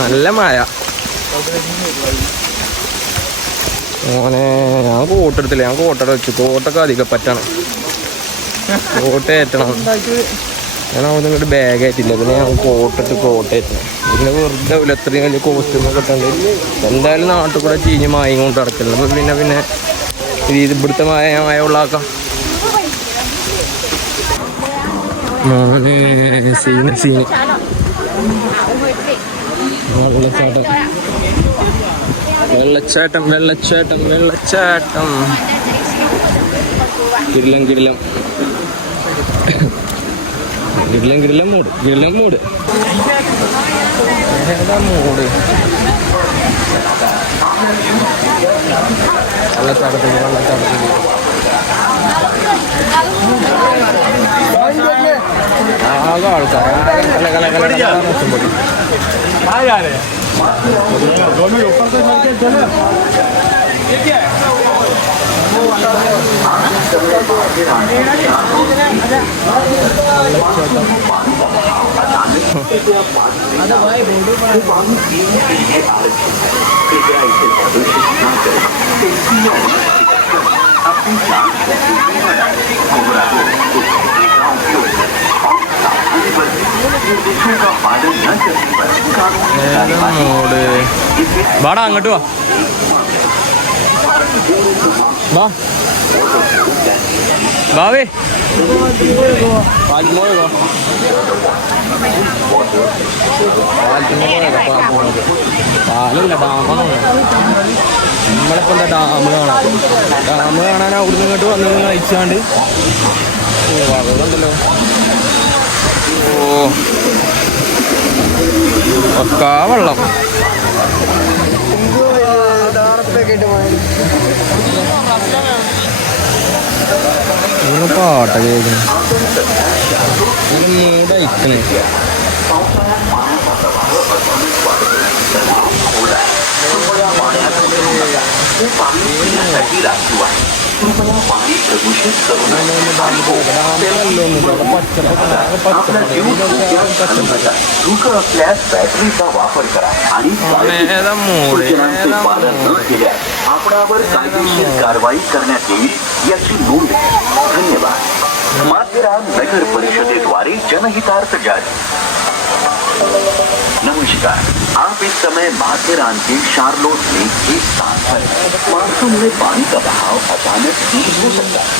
നല്ല മഴ. മോനെ ഞാൻ കോട്ടെടുത്തില്ല, ഞാൻ കോട്ടട വെച്ചു. കോട്ടൊക്കെ അധികം പറ്റണം, കോട്ടേറ്റണം. ഞാൻ അവിടെ നിന്നിട്ട് ബാഗ് ആയിട്ടില്ല, പിന്നെ ഞാൻ കോട്ടേറ്റണം. പിന്നെ വെറുതെ ഇത്രയും വലിയ കോസ്റ്റ്യൂമൊക്കെ കിട്ടണ്ട്. എന്തായാലും നാട്ടിൽ കൂടെ ചീഞ്ഞ് മായം കൊണ്ട് നടക്കില്ല. അപ്പോൾ പിന്നെ ഇവിടുത്തെ മഴ ഉള്ളാക്കാം. മോനെ സീന് വെള്ളച്ചാട്ടം കിടിലം മൂട് ഏതാ മൂട്? വെള്ളച്ചാട്ടത്തിൽ ആകെ ആൾക്കാർ വാടാ, അങ്ങോട്ട് വാവേ. പാലല്ല, ഡാമാണ്. നമ്മളിപ്പോൾ എന്താ ഡാം കാണാൻ അവിടുന്ന് ഇങ്ങോട്ട് വന്നു അയച്ചാണ്ട് വെള്ളമുണ്ടല്ലോ. ഒക്കെ വെള്ളം. പാട്ട കേൾക്കുന്നു, മൂടയക്കണേ. आपणावर कायदेशीर कारवाई करण्यात येईल याची नोंद. धन्यवाद. माथेरान नगर परिषदेद्वारे जनहितार्थ जारी. नमस्कार, आप इस समय माथेरान के शार्लोट में एक स्थान पर मानसून में पानी का बहाव अचानक तेज हो सकता है.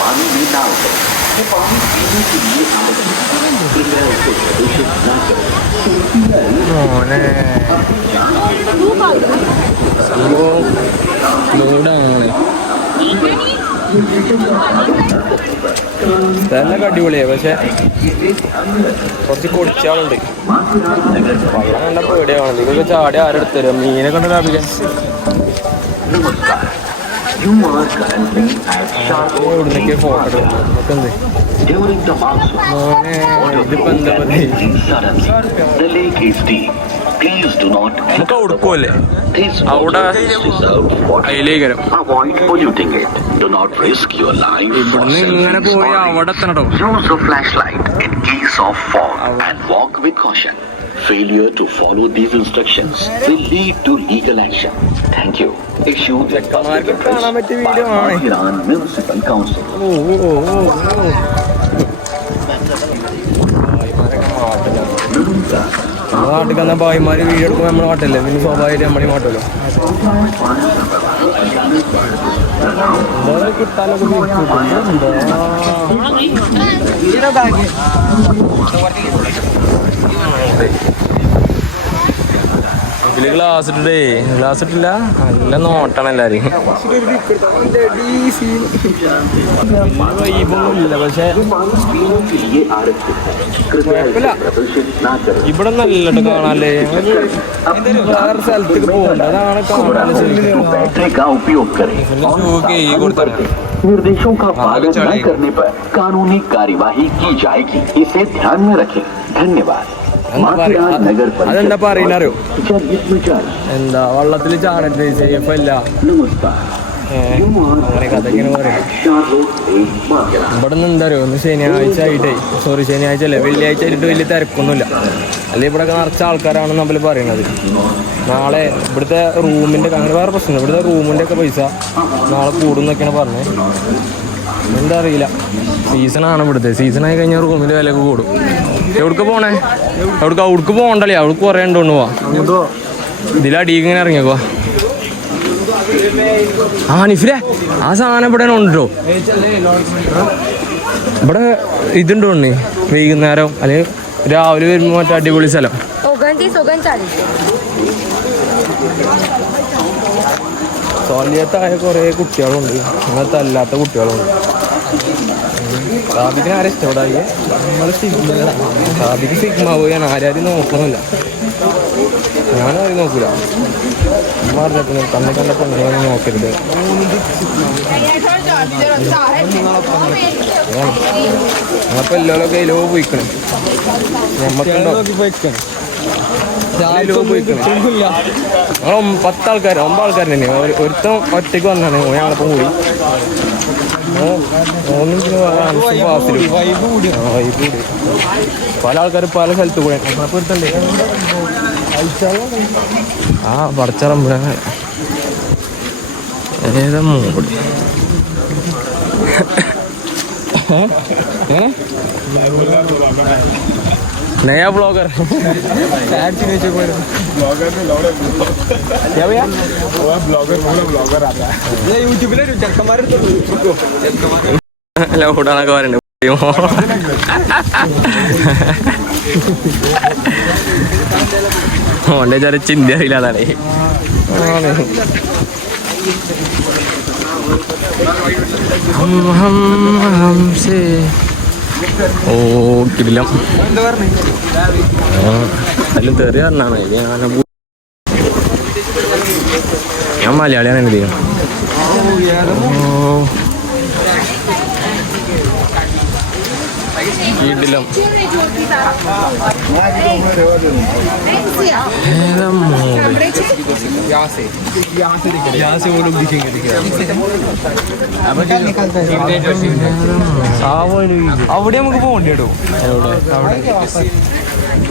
पानी में ना उतरे. ये पानी पीने के लिए कृपया उसे प्रदूषित न करें. സ്ഥലമൊക്കെ അടിപൊളിയാണ്, പക്ഷെ കുറച്ച് കുടിച്ചാളുണ്ട്. വെള്ളം കണ്ട പേടിയാണ്. ഇതൊക്കെ ചാടി ആരെടുത്ത് തരും? മീനെ കണ്ട് ലാഭിക്കാൻ. ഇവിടുന്നൊക്കെ ഫോട്ടോ എടുക്കും. മോനെ ഇതിപ്പോ എന്താ പറയുക, നമുക്ക് ഉടുക്കുമല്ലേ അവിടെ അതിലേക്കരം. ഇവിടുന്ന് ഇങ്ങനെ പോയി അവിടെ എത്തണോ? Failure to follow these instructions will lead to legal action. Thank you. Issued by Matheran Municipal Council. നാട്ടിൽ വന്ന ഭായിമാര് വീഡിയോ എടുക്കുമ്പോൾ നമ്മൾ മാട്ടല്ലേ, പിന്നെ സ്വാഭാവികമായിട്ട് നമ്മളീ മാട്ടുമല്ലോ. എന്തായാലും കിട്ടാനൊക്കെ ഇതില് ഗ്ലാസ് ഇട്ടില്ല. നല്ല നോട്ടാണ് എല്ലാരും. വൈബൊന്നുമില്ല, പക്ഷെ കുഴപ്പമില്ല. ഇവിടെ നല്ലട്ട് കാണാല്ലേ. വേറെ സ്ഥലത്തേക്ക് പോകുന്നുണ്ട്, അതാണ് കാണാൻ. निर्देशों का पालन न करने पर कानूनी कार्यवाही की जाएगी. इसे ध्यान में रखें. धन्यवाद. അതെന്താ പറയുന്നറിയോ? എന്താ വെള്ളത്തിൽ ചാടരുത്, സേഫ് അല്ല. അങ്ങനെ കഥ ഇങ്ങനെ പറയും. ഇവിടെ നിന്ന് എന്താ അറിയോ, ഒന്ന് ശനിയാഴ്ച ആയിട്ടേ, ശനിയാഴ്ച അല്ലേ, വെള്ളിയാഴ്ച ആയിട്ട് വലിയ തിരക്കൊന്നുമില്ല. അല്ലെങ്കിൽ ഇവിടെയൊക്കെ നിറച്ച ആൾക്കാരാണെന്ന് നമ്മൾ പറയണത്. നാളെ ഇവിടുത്തെ റൂമിൻ്റെ അങ്ങനെ വേറെ പ്രശ്നം, ഇവിടുത്തെ റൂമിൻ്റെ ഒക്കെ പൈസ നാളെ കൂടുന്നൊക്കെയാണ് പറഞ്ഞത്. എന്താ അറിയില്ല, സീസണാണ് ഇവിടുത്തെ. സീസണായി കഴിഞ്ഞാൽ റൂമിൻ്റെ വിലയൊക്കെ കൂടും. എവിടേക്ക് പോണേ? അവിടേക്ക് പോകണ്ടല്ലേ, അവിടേക്ക് കുറേ ഉണ്ടോണ്ട് പോവാ. ഇതിലടി ഇങ്ങനെ ഇറങ്ങിയേക്കോ. ആ നിഫിലെ ആ സാധനം ഇവിടെ ഉണ്ടോ? ഇവിടെ ഇതുണ്ടോ വൈകുന്നേരം അല്ലെങ്കിൽ രാവിലെ വരുമ്പോൾ മറ്റേ അടിപൊളി സ്ഥലം. സ്വാലിയത്തായ കുറേ കുട്ടികളുണ്ട്, അങ്ങനത്തെ അല്ലാത്ത കുട്ടികളുണ്ട്. സാബിക്കിന് ആരെ ഇഷ്ടപ്പെടായി? സാബിക്ക് സിഗ്മ പോയി ഞാൻ ആരും നോക്കുന്നില്ല, ഞാനാരും നോക്കൂല. അമ്മ പറഞ്ഞിട്ട് കണ്ണി കണ്ടപ്പോൾ നിങ്ങളൊന്നും നോക്കരുത്. ഞങ്ങൾക്ക് എല്ലാവരും കയ്യിലോ പോയിക്കണം, ഞമ്മക്കുണ്ടോ പോയിക്കണം. ഞങ്ങൾ 10 ആൾക്കാർ 9 ആൾക്കാർ തന്നെ. ഒരുത്തം ഒറ്റയ്ക്ക് വന്നാണ്, ഞങ്ങളിപ്പം കൂടി പല ആൾക്കാർ പല സ്ഥലത്ത് കൂടെ. ആ പടച്ചറമ്പ ഏതാ മൂടി नया ब्लॉगर क्या भैया? ब्लॉगर आता है यूट्यूब लौटानൊക്കെ പറയണ്ട. ഓൻ്റെ ചെറിയ ചിന്ത അറിയില്ല, അതാണ്. ഓ കിടിലം. അതിലും തെറി പറഞ്ഞാണ്. ഞാൻ മലയാളിയാണ്. എന്ത് ചെയ്യും? കിടിലം. അവിടെ നമുക്ക് പോകേണ്ടി കേട്ടോ.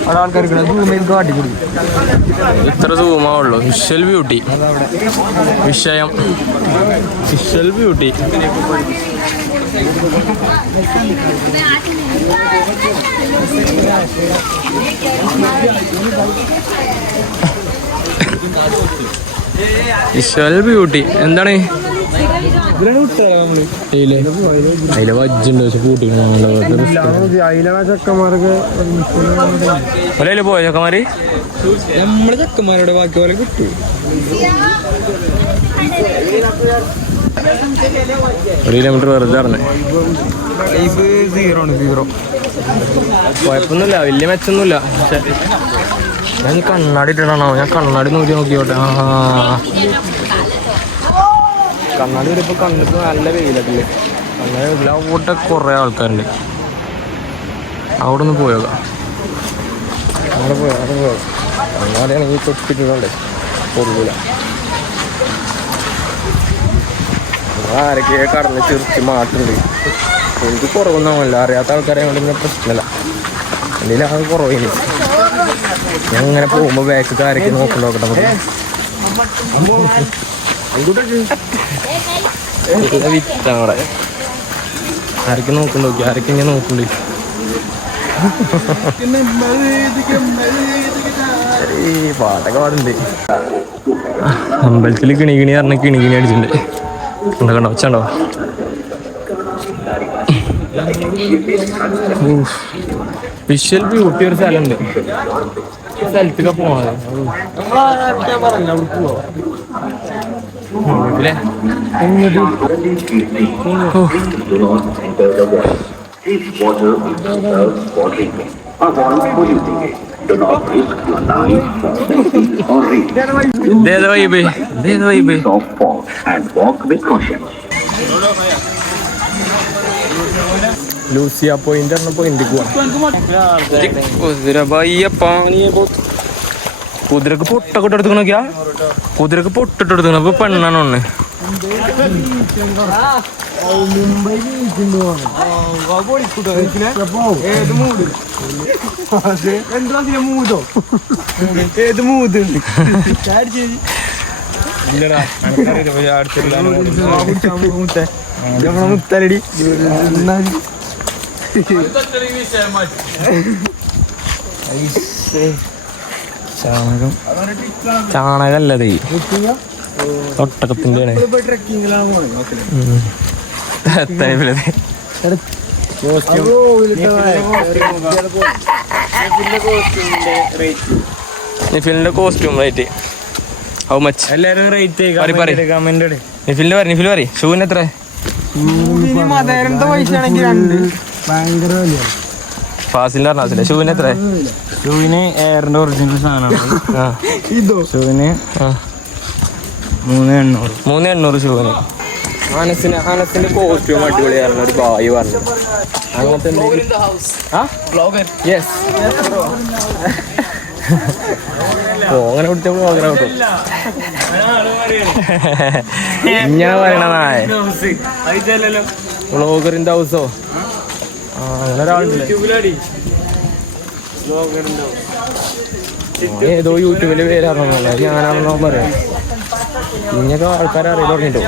അവിടെ ആൾക്കാർ കാട്ടിക്കൊടുക്കും. ഇത്ര സൂമാവുള്ളൂ. വിഷ്വൽ ബ്യൂട്ടി, വിഷയം വിഷ്വൽ ബ്യൂട്ടി. വിഷ്വൽ ബ്യൂട്ടി എന്താണ്? അതിലെ വജ്ജുണ്ട്, പക്ഷെ കൂട്ടിക്കണ പോയ ചെക്കന്മാര് നമ്മള് ചെക്കന്മാരുടെ ബാക്കി പോലെ കിട്ടൂ. 1 കിലോമീറ്റർ വെറുതെ പറഞ്ഞേ. കുഴപ്പമൊന്നുമില്ല, വലിയ മെച്ചൊന്നുമില്ല. പക്ഷെ ഞാൻ കണ്ണാടി ഇട്ടിട്ടാണോ? ഞാൻ കണ്ണാടി നോക്കിയോട്ടെ. കണ്ണാടി വരുമ്പോൾ കണ്ണിട്ട് നല്ല വെയിലട്ടില്ലേ. കണ്ണാടി വരില്ല. അവിടെ കുറേ ആൾക്കാരുണ്ട്. അവിടെ ഒന്ന് പോയേക്കാം. അവിടെ പോയാൽ കണ്ണാടിയാണെങ്കിൽ തൊട്ടിട്ടുണ്ടേ പൊറുകൂല. ആരൊക്കെ കടന്ന് ചെറിച്ച് മാറ്റുണ്ട്. എനിക്ക് കുറവൊന്നുമില്ല, അറിയാത്ത ആൾക്കാരെ കൊണ്ട് പിന്നെ പ്രശ്നമില്ല. എന്തെങ്കിലും അത് കുറവില്ല. ഞാൻ ഇങ്ങനെ പോകുമ്പോൾ ബാക്ക് ആരൊക്കെ നോക്കട്ടെ. വിറ്റാണ് അവിടെ. ആരൊക്കെ നോക്കണ്ട നോക്കി, ആരൊക്കെ ഇങ്ങനെ നോക്കണ്ട്. ഈ പാട്ടൊക്കെ പാടുണ്ട്. അമ്പലത്തിൽ കിണികിണി പറഞ്ഞ കിണികിണി അടിച്ചിട്ടുണ്ട്. എന്താ കണ്ടോ? വെച്ചോ വിഷ്വൽ ബ്യൂട്ടി ഒരു സ്ഥലമുണ്ട്. സ്ഥലത്തൊക്കെ പോവാതെ लूसिया पॉइंट पॉइंट कुदिरा भाई पानी कुदिरക്ക് പൊട്ടൊക്കെ എടുത്തുക്കണ നോക്കിയാ. കുതിരക്ക് പൊട്ടിട്ട് എടുത്തുക്കണ. അപ്പൊ പെണ്ണാണ് ഒന്ന് മുംബൈ ഏത് മൂട് എന്താ മൂതോ ഏത് മൂത് മുത്തലടി ചാണകം ചാണകല്ലത് ഒട്ടകത്തിന്റെ നിഫിലിന്റെ കോസ്റ്റ്യൂം റേറ്റ് ഹൗ മച്ച് എല്ലാരും റേറ്റ് നിഫിലിന്റെ പറ ഷൂവിന് എത്ര മതേരന്റെ പൈസ ആണെങ്കിൽ ഭയങ്കര വലിയ ഫാസിലിന്റെ പറഞ്ഞാൽ ഷൂവിന് എത്ര ഷൂവിന് എയറിന്റെ ഒറിജിനൽ സാധനമാണ് ഷൂവിന് 3800 ഷൂവിന്. അനസിന്റെ കോസ്റ്റ്യൂം അടിപൊളിയായിരുന്നു ഒരു ബായി പറഞ്ഞു അങ്ങനത്തെ അങ്ങനെ പിടിച്ച ബ്ലോഗർ ആവട്ടോ ഇങ്ങനെ പറയണതായ ബ്ലോഗറിന്റെ ഹൗസോ അങ്ങനെ ഒരാളുണ്ടല്ലേ ഏതോ യൂട്യൂബില് പേരാണെന്നോ ഞാനാണെന്നോ പറയാം ഇങ്ങനൊക്കെ ആൾക്കാരെ അറിയാൻ തുടങ്ങിട്ടോ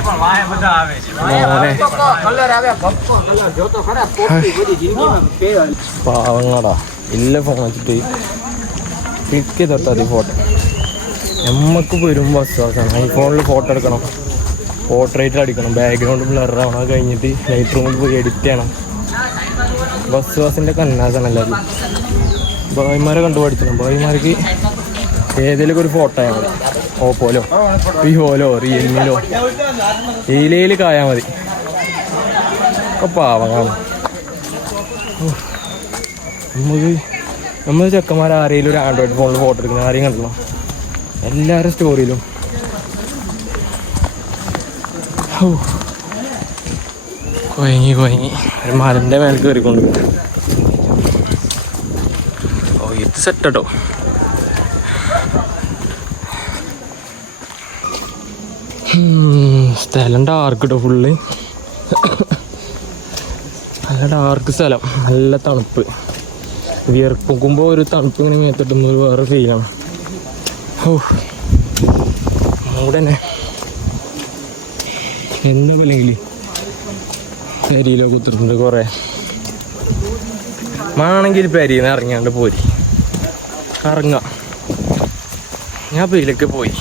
പാവങ്ങളാടാ ഇല്ല ഫോൺ വെച്ചിട്ട് ക്ലിക്ക് ചെയ്തെടുത്താൽ മതി ഫോട്ടോ. നമ്മക്ക് വരുമ്പോൾ വിശ്വാസമാണ് ഐഫോണിൽ ഫോട്ടോ എടുക്കണം, പോർട്രേറ്റ് അടിക്കണം, ബാക്ക്ഗ്രൗണ്ട് ബ്ലറാവണം, അത് കഴിഞ്ഞിട്ട് ലൈറ്റ് റൂമിൽ പോയി എഡിറ്റ് ചെയ്യണം. ബസ്വാസിൻ്റെ കന്നാസാണ് എല്ലാവരും. ബോയ്മാരെ കണ്ടു പഠിക്കണം. ബോയ്മാർക്ക് ഏതെങ്കിലും ഒരു ഫോട്ടോ ആയാൽ മതി, ഓപ്പോലോ വിവോലോ റിയൽമിയിലോ ഏലയിൽ കായാൽ മതി. ഒക്കെ പാവങ്ങളാണ്. നമ്മൾ ചെക്കന്മാർ ആരെങ്കിലും ഒരു ആൻഡ്രോയിഡ് ഫോണിൽ ഫോട്ടോ എടുക്കുന്ന ആരെയും കണ്ടല്ലോ, എല്ലാവരും സ്റ്റോറിയിലും. കൊയങ്ങി ഒരു മരൻ്റെ മേലെ കയറിക്കൊണ്ട്. ഓ ഇത് സെറ്റട്ടോ. സ്ഥലം ഡാർക്ക് കേട്ടോ, ഫുള്ള് നല്ല ഡാർക്ക് സ്ഥലം, നല്ല തണുപ്പ്. വിയർപ്പുമ്പോൾ ഒരു തണുപ്പ് ഇങ്ങനെ മേത്തിട്ടുന്ന ഒരു വേറെ ഫീലാണ്. ഓ മൂടന്നെ എന്താ അല്ലെങ്കിൽ പെരിയിലൊക്കെ കുത്തിട്ടുണ്ട് കുറേ. മാണെങ്കിൽ പെരിയിൽ നിന്ന് ഇറങ്ങിയാണ്ട് പോരി ഇറങ്ങാം. ഞാൻ പെരിയിലൊക്കെ പോയി,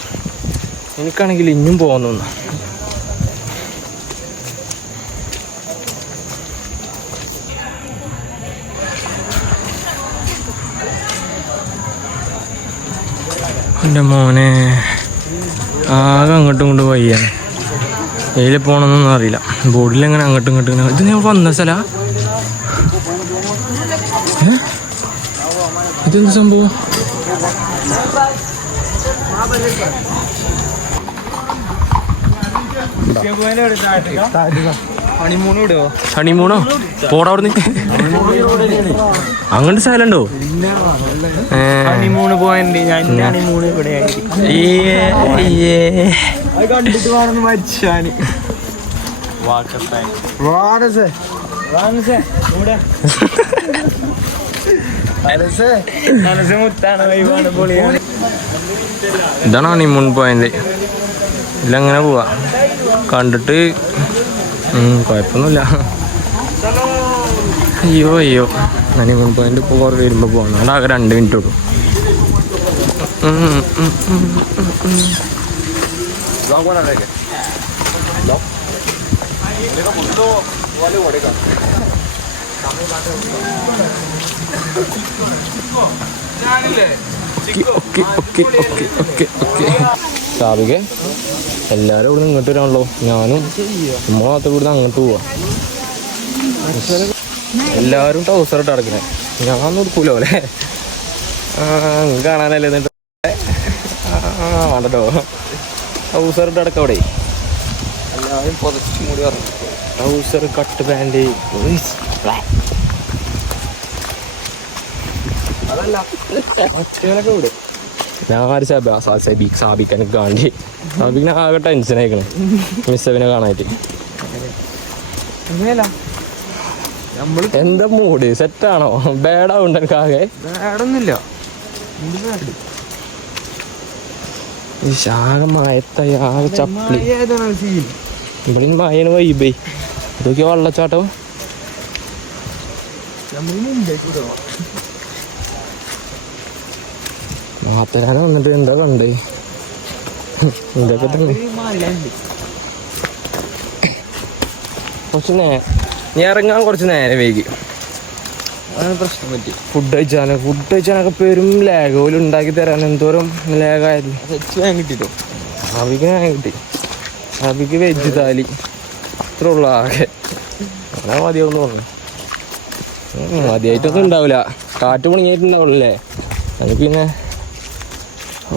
എനിക്കാണെങ്കിൽ ഇനിയും പോകുന്നു. എൻ്റെ മോനെ ആകെ അങ്ങോട്ടും ഇങ്ങോട്ടും വയ്യാണ്. എതിൽ പോകണമെന്നൊന്നും അറിയില്ല. ബോർഡിലെങ്ങനെ അങ്ങോട്ടും ഇങ്ങോട്ടും ഇങ്ങനെ. ഇത് ഞാൻ വന്ന സ്ഥല ഇതെന്ത് സംഭവം? ഹണിമൂണോ? പോടാ അവിടുന്ന്. അങ്ങനത്തെ സ്ഥലമുണ്ടോ? ഹണിമൂണ് പോയിന്റ് ഹണിമൂണ് ഇവിടെ കണ്ടിട്ട് വേണമെന്ന് മരിച്ചാന്. ഇതാണ് ഹണിമൂൺ പോയിന്റ്. ഇതിലങ്ങനെ പോവാ. കണ്ടിട്ട് കുഴപ്പമൊന്നുമില്ല. അയ്യോ ഹണിമൂൺ പോയിന്റ് ഇപ്പോൾ കുറേ വരുമ്പോൾ പോകണം. അവിടെ ആകെ 2 മിനിറ്റ് ഉള്ളൂ. സാബികെ എല്ലാവരും ഇവിടെ നിന്ന് ഇങ്ങോട്ട് വരാണല്ലോ. ഞാനും നമ്മളെ മാത്രം ഇവിടുന്ന് അങ്ങോട്ട് പോവാ. എല്ലാവരും ട്രൗസർ ഇട്ട് അടക്കണേ. ഞാൻ കൊടുക്കൂലോ അല്ലേ? കാണാനല്ലേ എന്നിട്ട് വേണ്ടോ ട്രൗസർ ഇട്ട് അടക്കം അവിടെ. എല്ലാവരും പുതച്ച് മൂടി പറഞ്ഞു. ട്രൗസർ കട്ട് പാൻറ് അതല്ല ഒറ്റകളൊക്കെ ഇവിടെ ഞാൻ സാബിക്കാനെ കാണ്ടി സാബിക്കിനെ ആകെ ടെൻഷൻ ആയിക്കണേ മിസ്സവിനെ കാണാനായിട്ട്. എന്താ മൂഡ് സെറ്റാണോ? ബാഡാവുണ്ട് എനിക്ക് ആകെ. ബാഡൊന്നുമില്ല. ആകെ മയത്തായി ആകെ ചപ്പിളി. ഇവിടെ മയന് വൈബേ. ഇതൊക്കെ വെള്ളച്ചാട്ടം. മാത്തരാന വന്നിട്ട് എന്താ കണ്ടേ? ഇതൊക്കെ തന്നെ കുറച്ച് ഞാൻ ഇറങ്ങാൻ കുറച്ച് നേരം വൈകി. അതാണ് പ്രശ്നം പറ്റി. ഫുഡ് കഴിച്ചാനൊക്കെ പേരും ലാഗ് പോലും ഉണ്ടാക്കി തരാൻ എന്തോരം ലാഗായിരുന്നു. കിട്ടിട്ടോ സാബിക്ക് ഞാൻ കിട്ടി. സാബിക്ക് വെജ് താലി ഇത്ര ഉള്ളു ആകെ. അങ്ങനെ മതിയാവുന്ന പറഞ്ഞു. മതിയായിട്ടൊന്നും ഉണ്ടാവില്ല. കാറ്റ് പൊണിയായിട്ടുണ്ടാവുള്ളല്ലേ അത്. പിന്നെ ഓ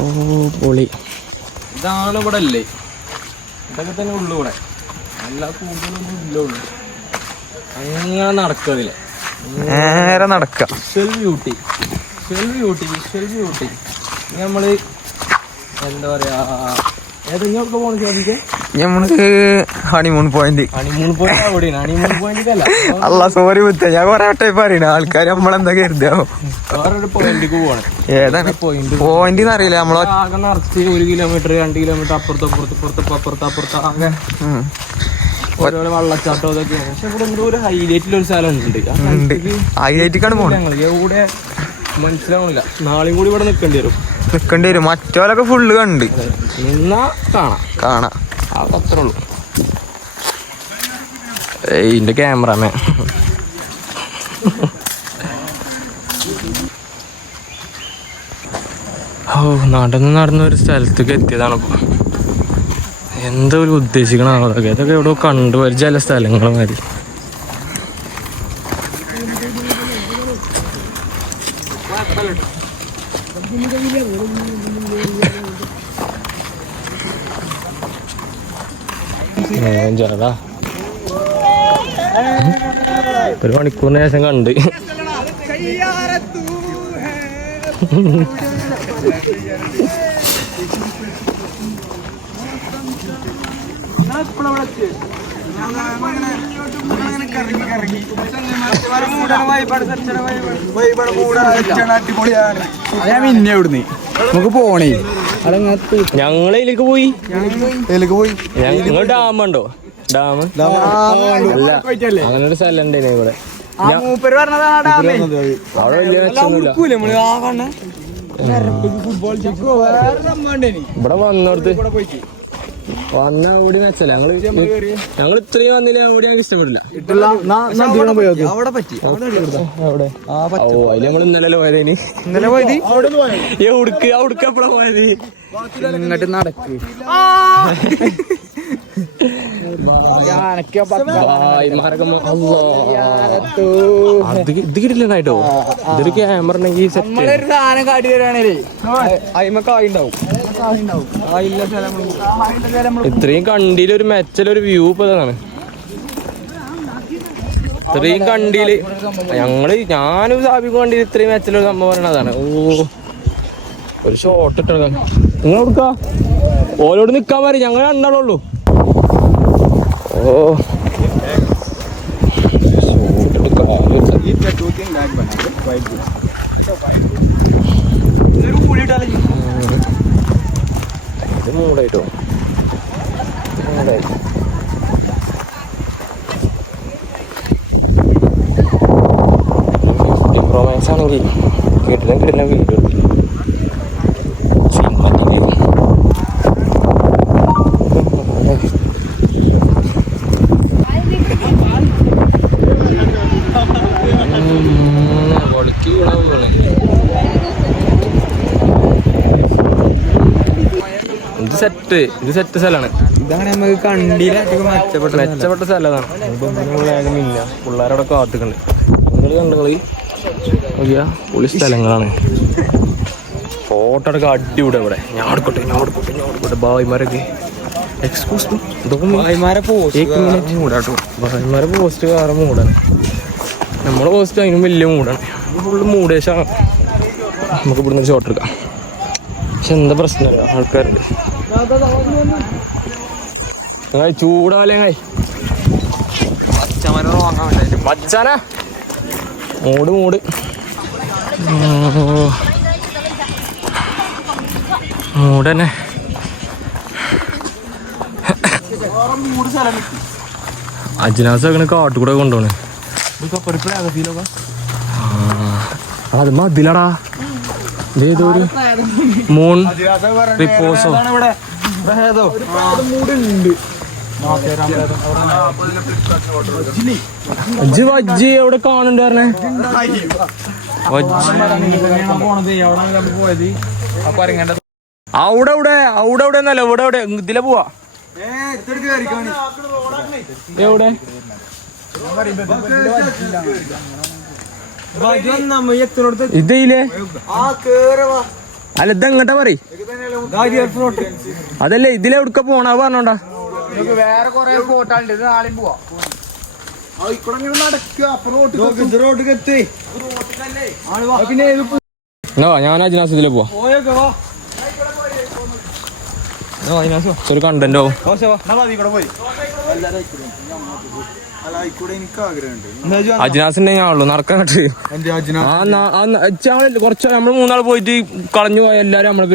പൊളി. ഇതാണ് ഇവിടെ അല്ലേ? ഇതൊക്കെ തന്നെ ഉള്ളു ഇവിടെ. നല്ല കൂടുതലൊന്നും ഇല്ല ഉള്ളു. അങ്ങനെ നടക്കതില്ല. നേരെ നടക്കാം. വിഷ്വൽ ബ്യൂട്ടി നമ്മള് എന്താ പറയാ ഏതെങ്കിലും പോണ സാധിക്കാം. നമുക്ക് ഹണിമൂൺ പോയിന്റ് അവിടെയാണ്. ഹണിമൂൺ പോയിന്റ് അല്ല. അല്ല സോറി മുത്ത, ഞാൻ കൊറേ വട്ടം പറയണ ആൾക്കാർ നമ്മളെന്താ കരുതാ വേറൊരു പോയിന്റിക്ക് പോകണം. ഏതാണ് പോയിന്റ് അറിയില്ല. നമ്മളെ ആകെ നിറച്ച് 1 കിലോമീറ്റർ 2 കിലോമീറ്റർ അപ്പുറത്ത് ആകെ ഓരോരോ വെള്ളച്ചാട്ടം അതൊക്കെയാണ്. പക്ഷെ ഇവിടെ എന്തോ ഒരു ഹൈലൈറ്റിലൊരു സ്ഥലം ഉണ്ട്. ഹൈലൈറ്റിക്കാണ് പോകണം. ഞങ്ങൾ എവിടെ മനസ്സിലാവണില്ല. നാളെയും കൂടി ഇവിടെ നിൽക്കേണ്ടി വരും. മറ്റോലൊക്കെ ഫുള്ള് കണ്ട് നിന്നാ കാണാം. അതത്രേ ഉള്ളൂ. ഇതിന്റെ ക്യാമറമാൻ നടന്നൊരു സ്ഥലത്തേക്ക് എത്തിയതാണിപ്പോ. എന്താ ഒരു ഉദ്ദേശിക്കണ അതൊക്കെ എവിടെയോ കണ്ടു പരിചയമുള്ള സ്ഥലങ്ങൾ മാതിരി. ഒരു മണിക്കൂറിന് ശേഷം കണ്ട്. നമുക്ക് പോണേ. ഞങ്ങളിലേക്ക് പോയി. ഞങ്ങൾ ഡാം ഉണ്ടോ? ഡാം അല്ല, അങ്ങനെ ഒരു സ്ഥലം ഉണ്ടേനെ ഇവിടെ. അവിടെ വലിയ മെച്ചൊന്നുമില്ല. ഇവിടെ വന്നോടത്ത് വന്ന കൂടി മെച്ചല്ല. ഞങ്ങൾ ഇത്രയും വന്നില്ല. കൂടി ഞങ്ങൾക്ക് ഇഷ്ടപ്പെടില്ല. ഓ അതില് നമ്മൾ ഇന്നലെ പോയതിന്. എവിടുക്ക് എപ്പോഴാ പോയത്? ഇങ്ങോട്ട് നടക്ക്. ഇത് കിട്ടില്ലായിട്ടോ. ഇതൊരു ക്യാമറ ഉണ്ടെങ്കിൽ സാധനം കാട്ടി തരാണേ അയിമക്കായിണ്ടാവും. ഇത്രയും കണ്ടിയിലൊരു മെച്ചലൊരു വ്യൂ ഇപ്പൊ ഇതാണ്. ഇത്രയും കണ്ടിയില് ഞാനും സാബിക്കും കണ്ടിയിൽ ഇത്രയും മെച്ചലൊരു സംഭവം പറയണതാണ്. ഓ ഒരു ഷോട്ട് ഇട്ടെടുക്കാം. നിങ്ങൾ കൊടുക്കാ ഓരോട് നിക്കാൻ പറയും. ഞങ്ങൾ രണ്ടാളുള്ളൂ. ഓ ഇത് മൂടായിട്ടോ. റൊമാൻസ് ആണെങ്കിൽ കിട്ടില്ല വീഡിയോ ഇത് സെറ്റ് സ്ഥലമാണ്. ഇതാണ് നമുക്ക് കണ്ടില്ല മെച്ചപ്പെട്ട സ്ഥലമാണ്. വേഗം ഇല്ല. പിള്ളേരവിടെ കാത്തുക്കുണ്ട്. നിങ്ങൾ കണ്ടത് നോക്കിയാ പൊളി സ്ഥലങ്ങളാണ്. ഫോട്ടോ എടുക്കാൻ അടിപൊളി. ഇവിടെ ഞാൻ എടുക്കട്ടെ ഭായിമാരൊക്കെ എക്സ്ക്യൂസ് മീ. ഭായിമാരെ മൂടാട്ടോ. ഭായിമാരെ പോസ്റ്റ് വേറെ മൂടാണ്. നമ്മളെ പോസ്റ്റ് അതിനും വലിയ മൂടാണ്. ഫുള്ള് മൂടേശാണ്. നമുക്ക് ഇവിടുന്ന് ഷോട്ട് എടുക്കാം. പക്ഷെ എന്താ പ്രശ്നം ആൾക്കാർ ചൂടാലേ പച്ചാന മൂട് മൂടന്നെ അജ്നാസങ്ങനെ കാട്ടുകൂടെ കൊണ്ടുപോണേ അത് മതിലടാ ഏതൊരു മൂൺ റിപ്പോസോ വജ്ജി എവിടെ കാണുന്നുണ്ടായിരുന്നേ അവിടെ എന്നല്ല ഇവിടെ ഇതിലെ പോവാ എവിടെ ഇതിലേ അല്ല ഇതെങ്ങട്ടാ പറയും അതല്ലേ ഇതിലെ എവിടുക്ക പോണ പറഞ്ഞോണ്ടാ വേറെ കൊറേ ഫോട്ടാളുണ്ട് നാളെയും പോവാ ഞാൻ അജിനാസ് ഇതിലെ പോവാ ഒരു കണ്ടന്റോ അജിനാസിന്റെ ഞാനുള്ളൂ നടക്കാൻ കുറച്ച് നമ്മള് മൂന്നാൾ പോയിട്ട് കളഞ്ഞു പോയ എല്ലാരും നമ്മളെ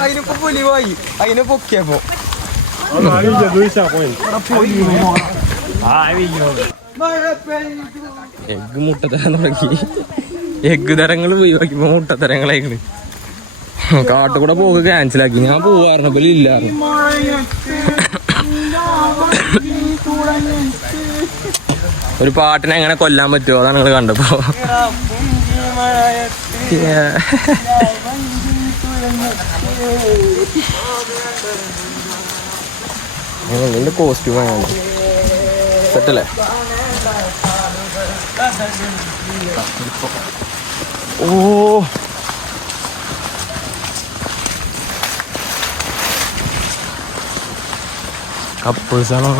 അതിനിപ്പോ പുലിവായി അതിനെ പൊക്കിയപ്പോ എഗ് മുട്ടത്തരം തുടങ്ങി എഗ് തരങ്ങൾ ഒഴിവാക്കിപ്പോ മുട്ടത്തരങ്ങളായിക്കണ് കാട്ടുകൂടെ പോക്ക് ക്യാൻസലാക്കി ഞാൻ പോവാറുണ്ട് പോലെ ഇല്ലായിരുന്നു ഒരു പാട്ടിനെ എങ്ങനെ കൊല്ലാൻ പറ്റുമോ അതാണ് നിങ്ങൾ കണ്ടപ്പോ നിന്റെ കോസ്റ്റ്യൂമാണ് സെറ്റല്ലേ ഓ കപ്പിൾസാണോ